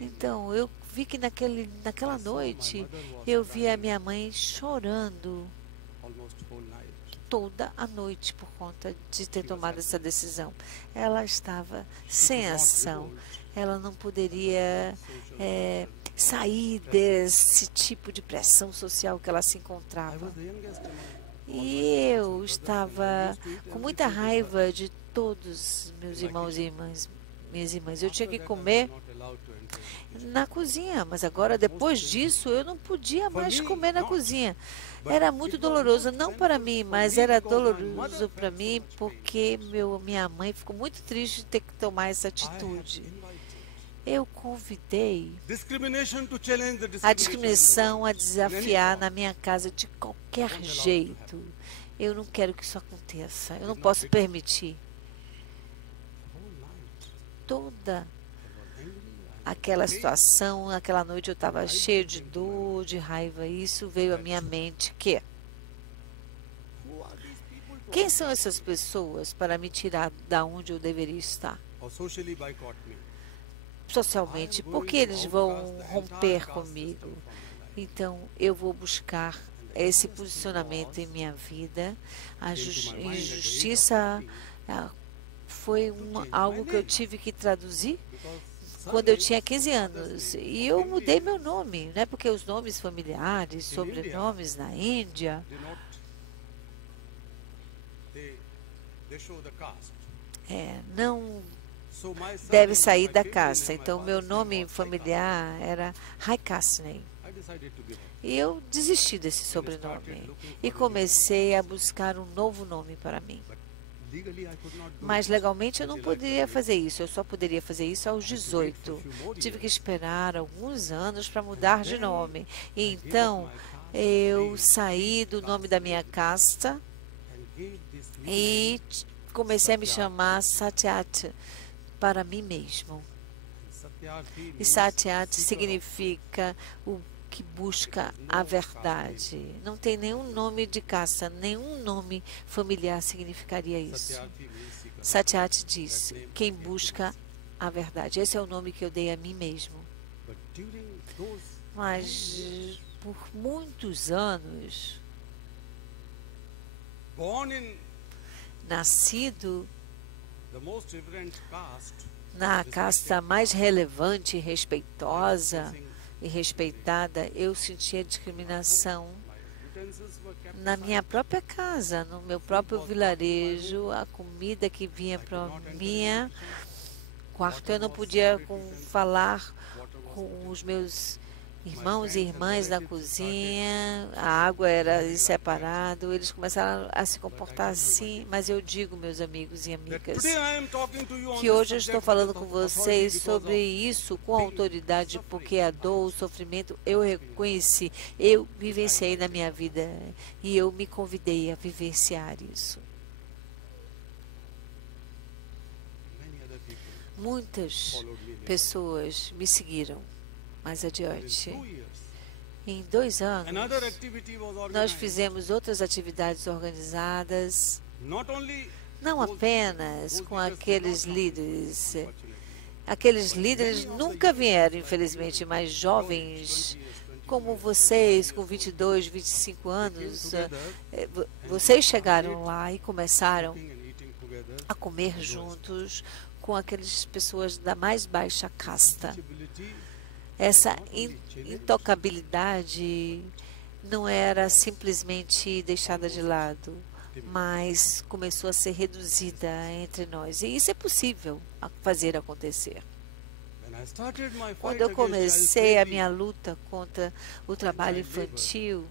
Então, eu vi que naquela noite, eu vi a minha mãe chorando Almost whole night. toda a noite por conta de ter tomado essa decisão. Ela estava sem ação. Ela não poderia sair desse tipo de pressão social que ela se I encontrava. was the youngest among E eu estava com muita raiva de todos meus irmãos e irmãs, minhas irmãs. Eu tinha que comer not allowed to enter. na cozinha, mas agora depois disso eu não podia mais comer na cozinha. Era muito doloroso, não para mim, mas era doloroso para mim porque minha mãe ficou muito triste de ter que tomar essa atitude. Eu convidei Discrimination to challenge the a discrimination. discriminação a desafiar na minha casa de qualquer jeito. Eu não quero que isso aconteça. Eu não posso permitir. Whole night. Toda I was angry. aquela situação, aquela noite eu estava cheio de dor, de raiva, e isso veio à minha mente que Who are these people to quem são essas pessoas para me tirar da onde eu deveria estar? or socially boycott me? Socialmente, porque eles vão romper comigo. Então, eu vou buscar esse posicionamento em minha vida. A injustiça foi algo que eu tive que traduzir quando eu tinha 15 anos. E eu mudei meu nome, né? Porque os nomes familiares, sobrenomes na Índia, They show the caste. não So my deve surname, sair my da family casta. name, my Então, meu father's name nome was familiar era Haikasney. I decided to give up. E eu desisti desse sobrenome e comecei a buscar um novo nome para mim. Legally, I could not do Mas it. legalmente eu não poderia fazer isso, eu só poderia fazer isso aos 18. Tive que esperar alguns anos para mudar de nome. E então eu saí do nome da minha casta And gave this new e comecei a me chamar Satyat para mim mesmo. Satyarthi E means Satyat seeker of significa o que busca a verdade. Não tem nenhum nome de casta, nenhum nome familiar significaria isso. Satyarthi means seeker of Satyat diz, quem busca a verdade. Esse é o nome que eu dei a mim mesmo. But during those Mas por muitos anos, born in nascido the most reverend caste, na casta mais relevante, respeitosa e respeitada, eu sentia discriminação my utensils were kept na minha própria casa, no meu próprio vilarejo. A comida que vinha para minha quarto, eu não podia falar com os meus irmãos e irmãs na cozinha, a água era separada, eles começaram a se comportar assim, mas eu digo, meus amigos e that amigas, today I am talking to you on que this hoje eu subject estou falando with com authority vocês because sobre of isso com autoridade, porque a dor, o sofrimento, eu reconheci, eu vivenciei na minha vida e eu me convidei a vivenciar isso. many other people Muitas followed me later. pessoas me seguiram mais In adiante. 2 years, Em 2 anos, another activity was nós organized. fizemos outras atividades organizadas, Not only não those apenas those com leaders did aqueles not come, líderes. unfortunately. Aqueles líderes nunca vieram, infelizmente, mas jovens como vocês, com 22, 25 anos, vocês chegaram lá e começaram Eating and eating together, a comer juntos com aquelas pessoas da mais baixa casta. teachability Essa intocabilidade não era simplesmente deixada de lado, mas começou a ser reduzida entre nós. E isso é possível fazer acontecer. When I started my fight Quando eu against comecei a child minha luta contra o trabalho infantil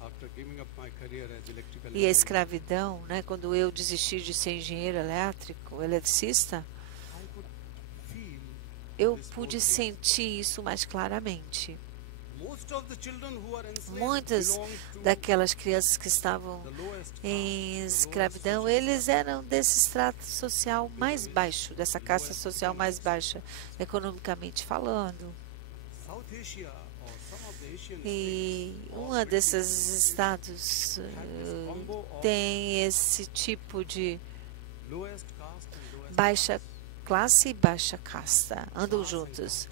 after giving up my career as electrical e a escravidão, né, quando eu desisti de ser engenheiro elétrico, eletricista, I could feel eu pude sentir isso mais claramente. most of the children who are enslaved Muitas belong to daquelas crianças que estavam the lowest em caste, escravidão, eles eram desse extrato social mais baixo, dessa casta social mais baixa, economicamente falando. South Asia or some of the Asian E states uma desses estados tem esse tipo de lowest caste and lowest baixa classe e baixa casta, andam juntos.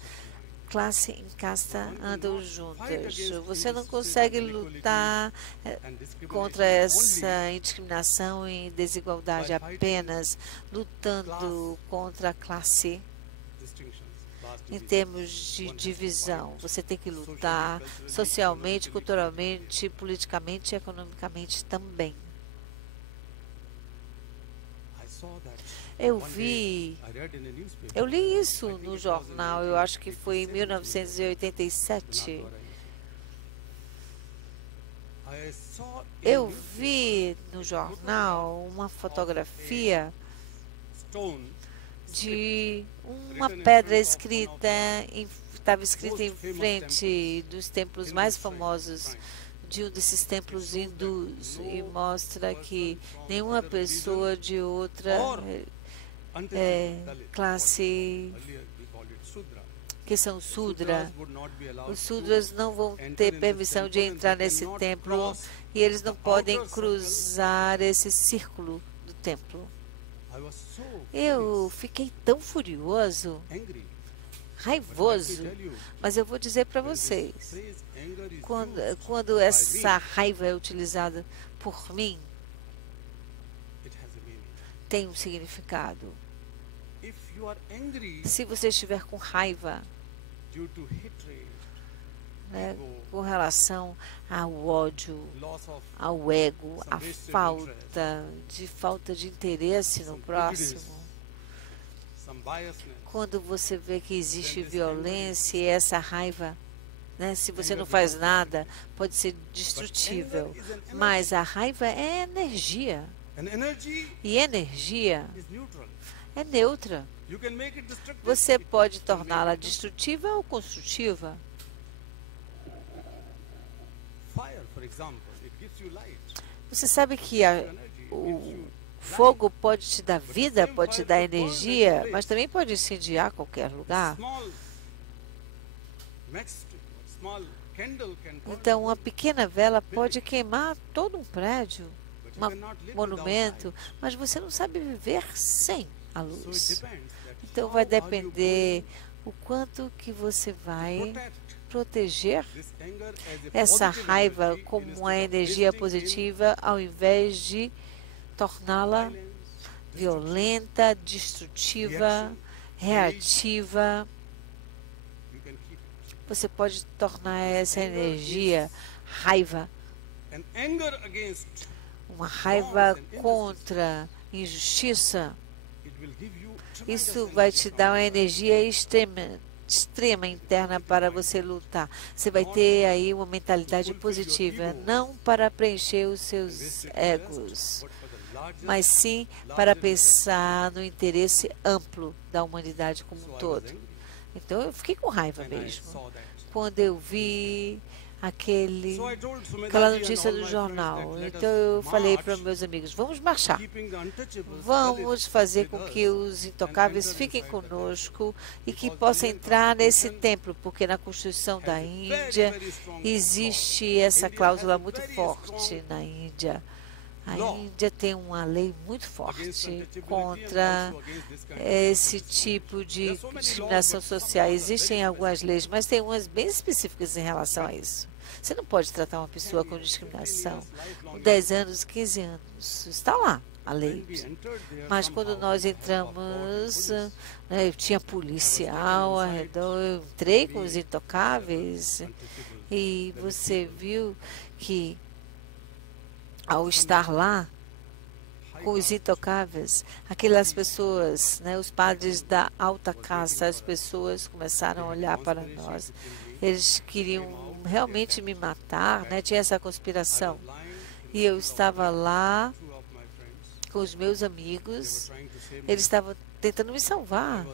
Classe e casta andam juntas. Você não consegue lutar and discrimination contra essa indiscriminação e desigualdade apenas lutando contra a classe distinctions, class em division. termos de divisão. Você tem que lutar socialmente, culturalmente, politicamente e economicamente também. I saw that. Eu One vi, day I read in a newspaper. eu li isso no jornal, eu acho que foi em 1987. I saw a Eu vi no jornal uma fotografia stone de uma pedra escrita, estava escrita em frente dos templos mais famosos de um desses templos hindus e mostra que nenhuma pessoa de outra until Dalit. classe Earlier we called it Sudra. que são The Sudra. Sudras would not be allowed Os Sudras não vão enter ter in this permissão de temple, and entrar they nesse cannot templo cross e eles não the podem outer circle. cruzar esse círculo do templo. I was so Eu furious, fiquei tão furioso, angry. But let me raivoso, tell you, mas eu vou dizer para when this vocês, phrase anger is quando, used quando by essa me, raiva é utilizada por mim, it has a meaning. tem um significado. If you are angry Se você estiver com raiva, due to hatred, né, ego, com relação ao ódio, loss of ao ego, some à wasted falta de interesse no some próximo, prejudice, some biasness, quando você vê que existe then this violência e essa raiva, né, se você anger não faz becomes nada, pode ser destrutível. anger is an energy. Mas a raiva é energia. an energy E energia is neutral. é neutra. You can make it destructive. Você it pode can make torná-la it destrutiva ou construtiva. fire, for example, it gives you light, Você sabe que energy, it gives o you fogo pode te dar vida, pode te dar energia, mas também pode incendiar qualquer lugar. small matchstick, small candle can burn, Então, uma pequena vela pode queimar todo um prédio, but you um cannot live monumento, without light. mas você não sabe viver sem a So it luz. depends that Então, how vai are you depender going o quanto que você to vai protect proteger this anger as a essa positive raiva energy como instead uma of energia wasting in positiva, ao invés de torná-la violence, violenta, destrutiva, reativa. you can keep it. Você pode tornar essa energia raiva, An anger against uma raiva contra injustiça. it will give you Isso tremendous vai energy te from dar uma inside. energia extrema interna para você lutar. Você vai ter aí uma mentalidade positiva, não para preencher os seus egos, But for the largest, mas sim para pensar no interesse amplo da humanidade como so um I was todo. angry Então eu fiquei com raiva when I mesmo saw that. quando eu vi So I told Sumedha aquela ji and notícia all do my jornal. friends that let Então us eu falei march, para meus amigos, vamos marchar. keeping the untouchables Vamos with fazer com us, que os intocáveis fiquem conosco e que possam entrar nesse templo, porque na Constituição da Índia existe essa cláusula muito forte na Índia. A Índia tem uma lei muito forte contra esse tipo de discriminação social. Existem algumas leis, mas tem umas bem específicas em relação a isso. Você não pode tratar uma pessoa com discriminação com 10 anos, 15 anos. Está lá a lei. Mas quando nós entramos, né, tinha policial ao redor, eu entrei com os intocáveis e você viu que ao estar lá com os intocáveis, aquelas pessoas, né, os padres da alta casta, as pessoas começaram a olhar para nós. Eles queriam realmente me matar, né? Tinha essa conspiração. E eu estava lá com os meus amigos, eles estavam tentando me salvar,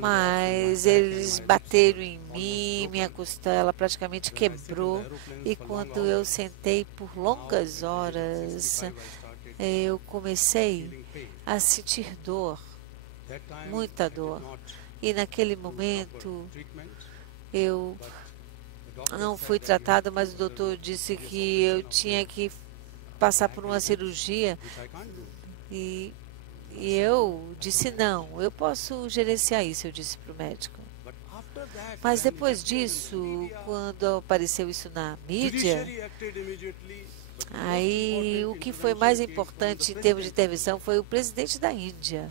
mas eles bateram em mim, minha costela praticamente quebrou, e quando eu sentei por longas horas, eu comecei a sentir dor, muita dor. E naquele momento eu não fui tratado, mas o doutor disse que eu tinha que passar por uma cirurgia e eu disse não, eu posso gerenciar isso, eu disse para o médico. Mas depois disso, quando apareceu isso na mídia, aí o que foi mais importante em termos de intervenção foi o presidente da Índia.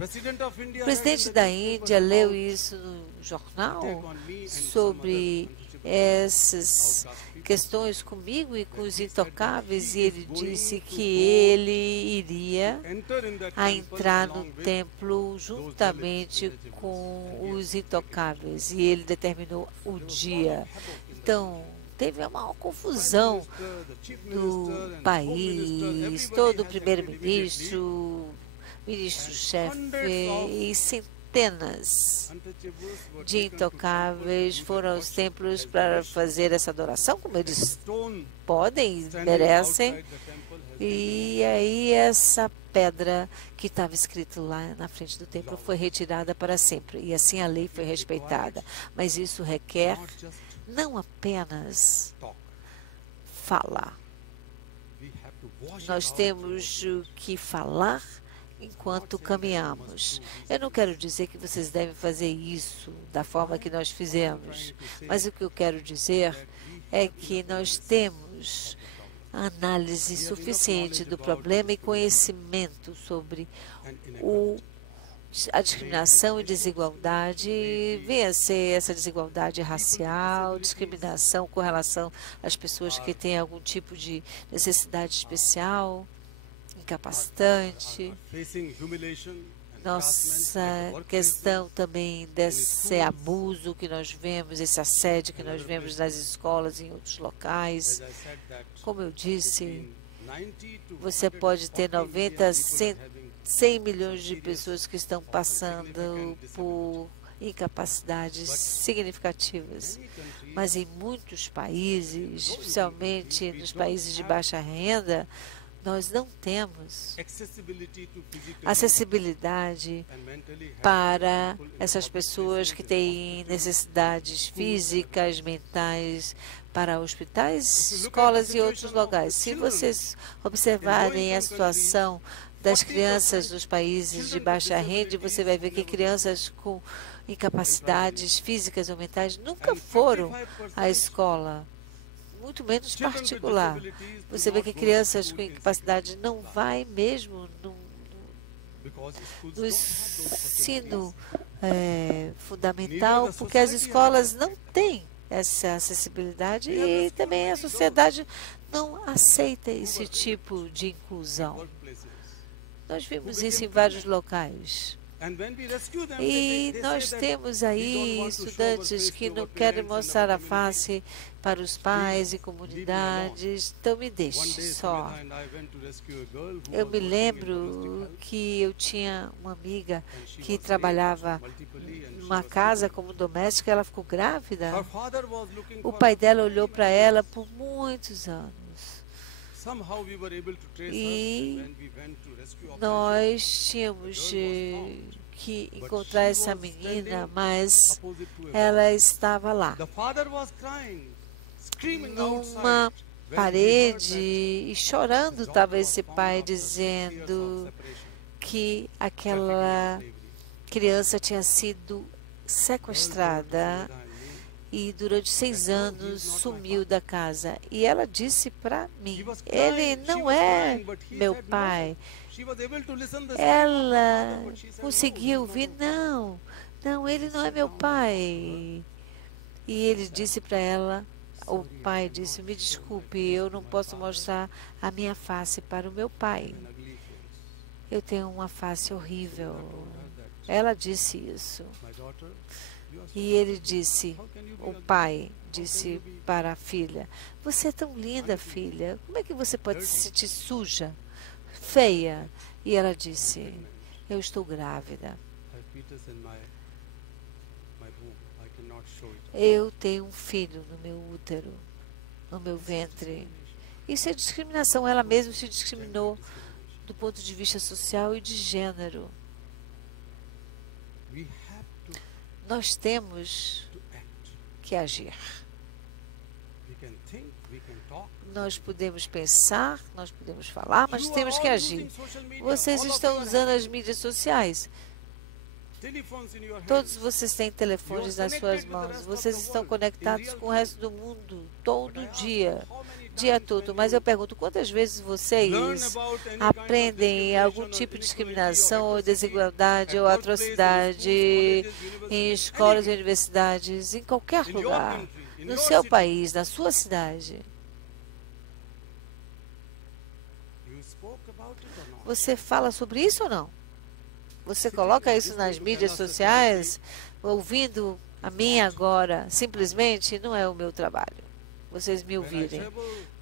O presidente da Índia leu isso no jornal sobre essas questões comigo e com os intocáveis, e ele disse que ele iria a entrar no templo juntamente com os intocáveis, e ele determinou o dia. Então, teve uma confusão no país, todo o primeiro-ministro, ministro-chefe e centenas de intocáveis foram aos templos para fazer essa adoração, como eles podem e merecem, E aí essa pedra que estava escrito lá na frente do templo foi retirada para sempre. E assim a lei foi respeitada. Mas isso requer not just não apenas talk. falar. We have to wash it Nós out temos que falar enquanto caminhamos. Eu não quero dizer que vocês devem fazer isso da forma que nós fizemos, mas o que eu quero dizer é que nós temos análise suficiente do problema e conhecimento sobre and o, a discriminação e desigualdade, venha ser essa desigualdade racial, discriminação com relação às pessoas que têm algum tipo de necessidade especial, incapacitante. facing humiliation and harassment Nossa at the workplaces, questão também desse abuso que nós vemos, esse assédio que nós vemos nas escolas e em outros locais. as I said that Como eu disse, between 90 to você pode ter 90 a 100 having milhões de pessoas que estão passando por incapacidades significativas. many countries Mas em muitos países, especialmente nos países de baixa renda, nós não temos accessibility to physically acessibilidade and mentally handicapped para people in essas public pessoas places que in têm necessidades físicas, mentais, para hospitais, If you look at escolas the e outros situation of lugares. the Se children vocês observarem a low-income situação das 40% crianças nos países de children baixa with renda, você vai ver que disabilities crianças com incapacidades físicas ou mentais nunca and foram 55% à escola, muito menos children with particular. disabilities do Você vê not que go to crianças school com in incapacidade sixth não class vai mesmo because schools no don't have those ensino facilities. fundamental, Neither the porque as society escolas has não têm essa acessibilidade We have e a também a school sociedade não aceita esse tipo de inclusão. Workplaces. Nós vimos became isso em vários locais. And when we rescue them, E they nós say that temos we aí don't want to show our estudantes face que to não our querem parents and mostrar our a community. face para os pais e leave me alone. comunidades, então me One deixe day, só. Sumedha and I went to rescue a girl who Eu was me working in lembro domestic health, que eu tinha uma amiga and she que was trabalhava raped multiply and she numa was casa crippled. como doméstica, ela ficou grávida. Her father was looking O for pai her dela for olhou many, para many ela years. por muitos anos. Somehow we were able to trace E her, and when we went to rescue operation, nós tínhamos que encontrar essa menina, mas opposite to a ela estava lá, The father was crying, screaming numa outside. When he heard parede, that e chorando his estava daughter esse was pai found after 6 years of dizendo separation, que trafficking aquela and slavery. criança tinha sido Girl sequestrada told Sumedha and me, e durante 6 anos sumiu da casa. E ela disse para mim, ele não é meu pai. she was able to listen the Ela but she said, conseguiu "No, ouvir, no, não, ele não é meu pai. E ele disse para ela, o pai disse, me desculpe, eu não posso mostrar a minha face para o meu pai. an ugly face." Eu tenho uma face horrível. I told her that, Ela disse isso. "My daughter, you are so E ele disse, how can you be o ugly? pai disse para a filha, você é tão linda, filha, como é que você pode se sentir suja, feia? E ela disse, eu estou grávida. I have fetus in my womb. I cannot show it." Eu tenho um filho no meu útero, no meu ventre. Isso é discriminação. Ela mesma se discriminou do ponto de vista social e de gênero. We have Nós temos to act. que agir. We can think, we can talk. Nós podemos pensar, nós podemos falar, mas You temos are que all agir. using social media. Vocês All of estão you are usando having as mídias sociais. telephones in your Todos hands. vocês têm telefones nas suas mãos. Vocês estão conectados com o resto do mundo todo dia, dia todo. Mas eu pergunto, quantas vezes vocês aprendem algum tipo de discriminação ou desigualdade ou atrocidade em escolas e universidades, em qualquer lugar, no seu país, na sua cidade? Você fala sobre isso ou não? Você coloca isso nas mídias sociais, ouvindo a mim agora, simplesmente não é o meu trabalho. Vocês me ouvirem.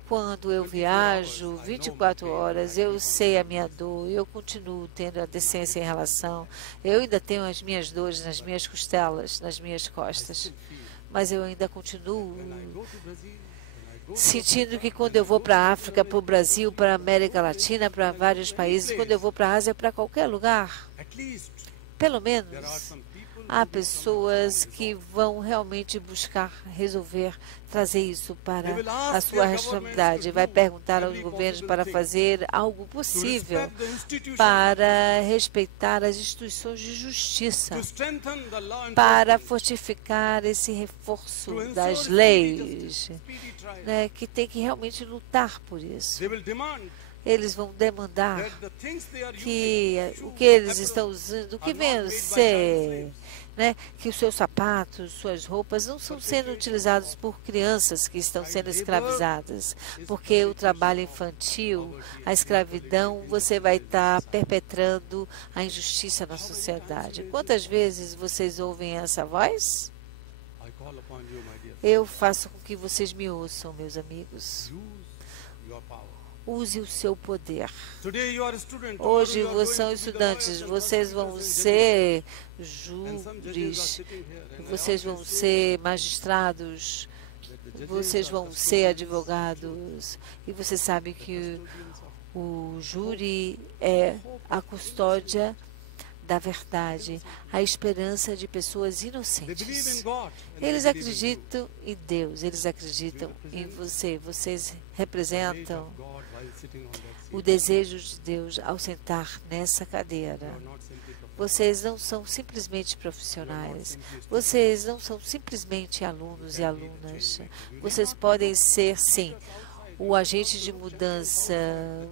Quando eu viajo 24 horas, eu sei a minha dor, eu continuo tendo a decência em relação. Eu ainda tenho as minhas dores nas minhas costelas, nas minhas costas, mas eu ainda continuo sentindo que quando eu vou para a África, para o Brasil, para a América Latina, para vários países, quando eu vou para a Ásia, para qualquer lugar, pelo menos há pessoas que vão realmente buscar resolver, trazer isso para a sua responsabilidade. Vai perguntar aos governos para fazer algo possível para respeitar as instituições de justiça, para fortificar esse reforço das leis, né, que tem que realmente lutar por isso. Eles vão demandar que o que eles estão usando, o que vem a ser, né, que os seus sapatos, suas roupas não estão sendo utilizados por crianças que estão sendo escravizadas, porque o trabalho infantil, a escravidão, você vai estar perpetrando a injustiça na sociedade. Quantas vezes vocês ouvem essa voz? Eu faço com que vocês me ouçam, meus amigos. Use o seu poder. Hoje são estudantes, vocês vão ser júris, vocês vão ser magistrados, vocês vão ser advogados. E você sabe que o júri é a custódia da verdade, a esperança de pessoas inocentes. Eles acreditam em Deus, eles acreditam em você. Vocês representam o desejo de Deus ao sentar nessa cadeira. Vocês não são simplesmente profissionais. Vocês não são simplesmente alunos e alunas. Vocês podem ser, sim, o agente de mudança.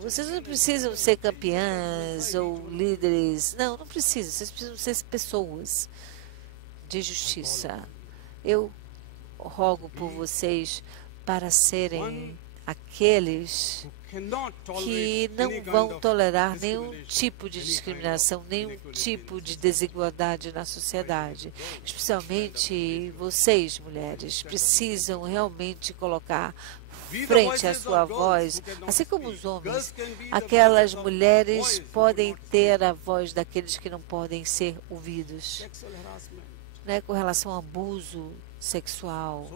Vocês não precisam ser campeãs ou líderes. Não, não precisam. Vocês precisam ser pessoas de justiça. Eu rogo por vocês para serem aqueles que não vão tolerar nenhum tipo de discriminação, nenhum tipo de desigualdade na sociedade. Especialmente vocês, mulheres, precisam realmente colocar frente à sua voz, assim como os homens. Aquelas mulheres podem ter a voz daqueles que não podem ser ouvidos, né, com relação ao abuso sexual,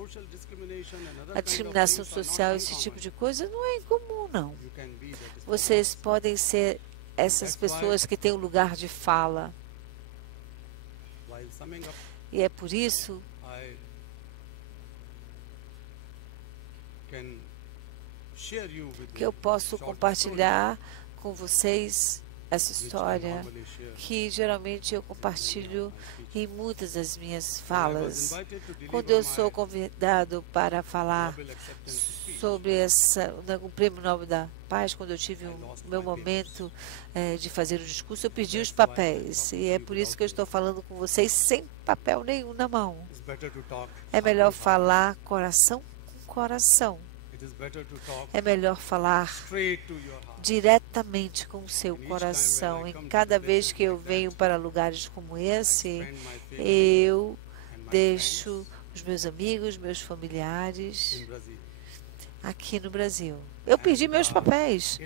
a discriminação social, esse tipo de coisa não é incomum, não. Vocês podem ser essas pessoas que têm um lugar de fala. E é por isso que eu posso compartilhar com vocês essa história que geralmente eu compartilho em muitas das minhas falas. Quando eu sou convidado para falar sobre o Prêmio Nobel da Paz, quando eu tive o meu momento de fazer o discurso, eu pedi os papéis. E é por isso que eu estou falando com vocês sem papel nenhum na mão. É melhor falar coração com coração. É melhor falar diretamente com o seu coração. E cada vez que eu venho para lugares como esse, eu deixo os meus amigos, meus familiares aqui no Brasil. Eu perdi meus papéis.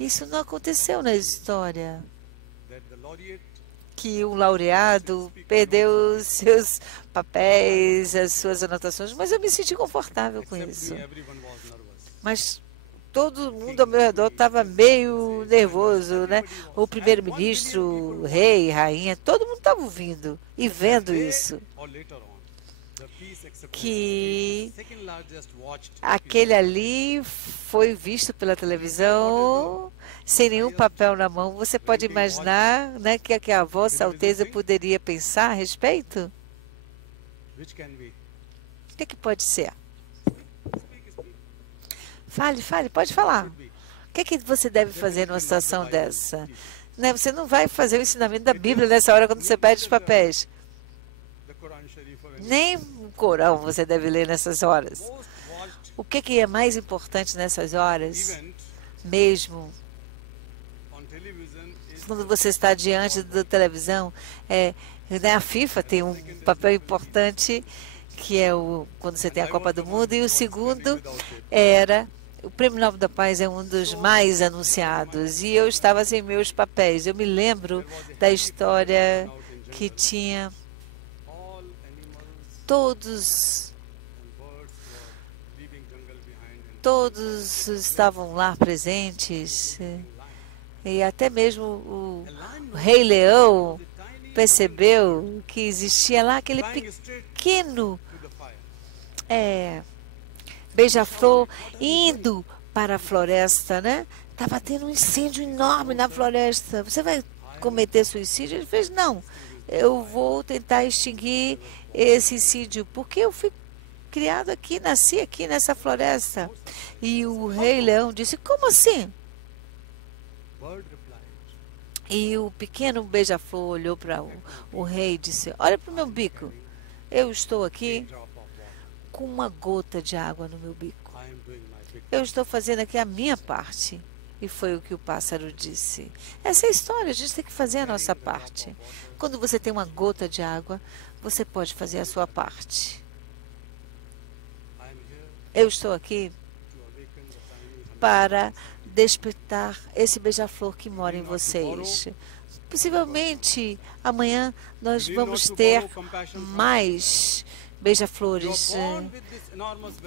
Isso não aconteceu na história, que um laureado perdeu seus papéis, as suas anotações, mas eu me senti confortável com isso. Mas todo mundo ao meu redor estava meio nervoso, né? O primeiro-ministro, o rei, rainha, todo mundo estava ouvindo e vendo isso. Que aquele ali foi visto pela televisão sem nenhum papel na mão. Você pode imaginar, né, que a Vossa Alteza poderia pensar a respeito? O que pode ser? Fale, pode falar. O que você deve fazer numa situação dessa? Né, você não vai fazer o ensinamento da Bíblia nessa hora quando você perde os papéis. Nem o Corão você deve ler nessas horas. O que é mais importante nessas horas, mesmo quando você está diante da televisão, né, a FIFA tem um papel importante, que é quando você tem a Copa do Mundo, e o segundo era o Prêmio Nobel da Paz, é um dos mais anunciados, e eu estava sem meus papéis. Eu me lembro da história que tinha todos todos estavam lá presentes. E até mesmo o Rei Leão percebeu que existia lá aquele pequeno beija-flor indo para a floresta, né? Estava tendo um incêndio enorme na floresta. Você vai cometer suicídio? Ele fez, não, eu vou tentar extinguir esse incêndio, porque eu fui criado aqui, nasci aqui nessa floresta. E o Rei Leão disse, como assim? E o pequeno beija-flor olhou para o rei e disse, olha para o meu bico, eu estou aqui com uma gota de água no meu bico. Eu estou fazendo aqui a minha parte. E foi o que o pássaro disse. Essa é a história, a gente tem que fazer a nossa parte. Quando você tem uma gota de água, você pode fazer a sua parte. Eu estou aqui para despertar esse beija-flor que mora em vocês. Possivelmente, amanhã, nós vamos ter mais beija-flores,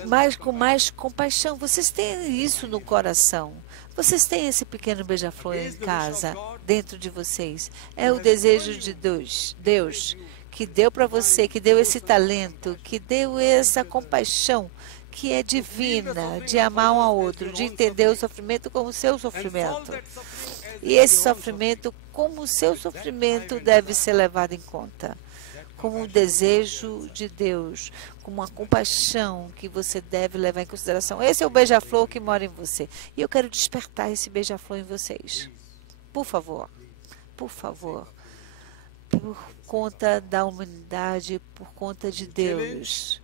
mas com mais compaixão. Vocês têm isso no coração. Vocês têm esse pequeno beija-flor em casa, dentro de vocês. É o desejo de Deus, que deu para você, que deu esse talento, que deu essa compaixão, que é divina, de amar um ao outro, de entender o sofrimento como seu sofrimento. E esse sofrimento, como o seu sofrimento, deve ser levado em conta. Como um desejo de Deus, como uma compaixão que você deve levar em consideração. Esse é o beija-flor que mora em você. E eu quero despertar esse beija-flor em vocês. Por favor, por favor. Por conta da humanidade, por conta de Deus.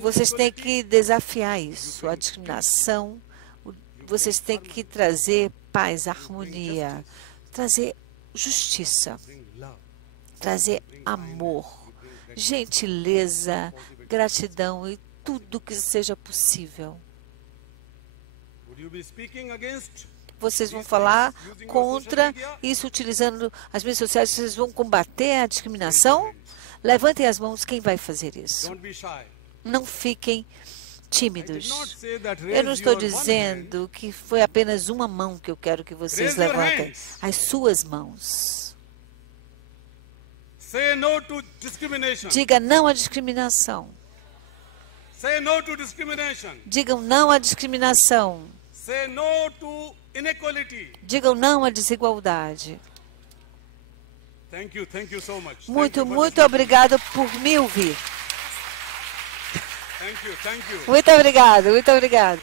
Vocês têm que desafiar isso, a discriminação. Vocês têm que trazer paz, harmonia, trazer justiça, trazer amor, gentileza, gratidão e tudo que seja possível. Vocês vão falar contra isso utilizando as mídias sociais? Vocês vão combater a discriminação? Levantem as mãos, quem vai fazer isso? Não fiquem tímidos. Eu não estou dizendo que foi apenas uma mão que eu quero que vocês levantem. As suas mãos. Diga não à discriminação. Digam não à discriminação. Digam não à desigualdade. Muito, muito obrigado por me ouvir. Muito obrigado, muito obrigado.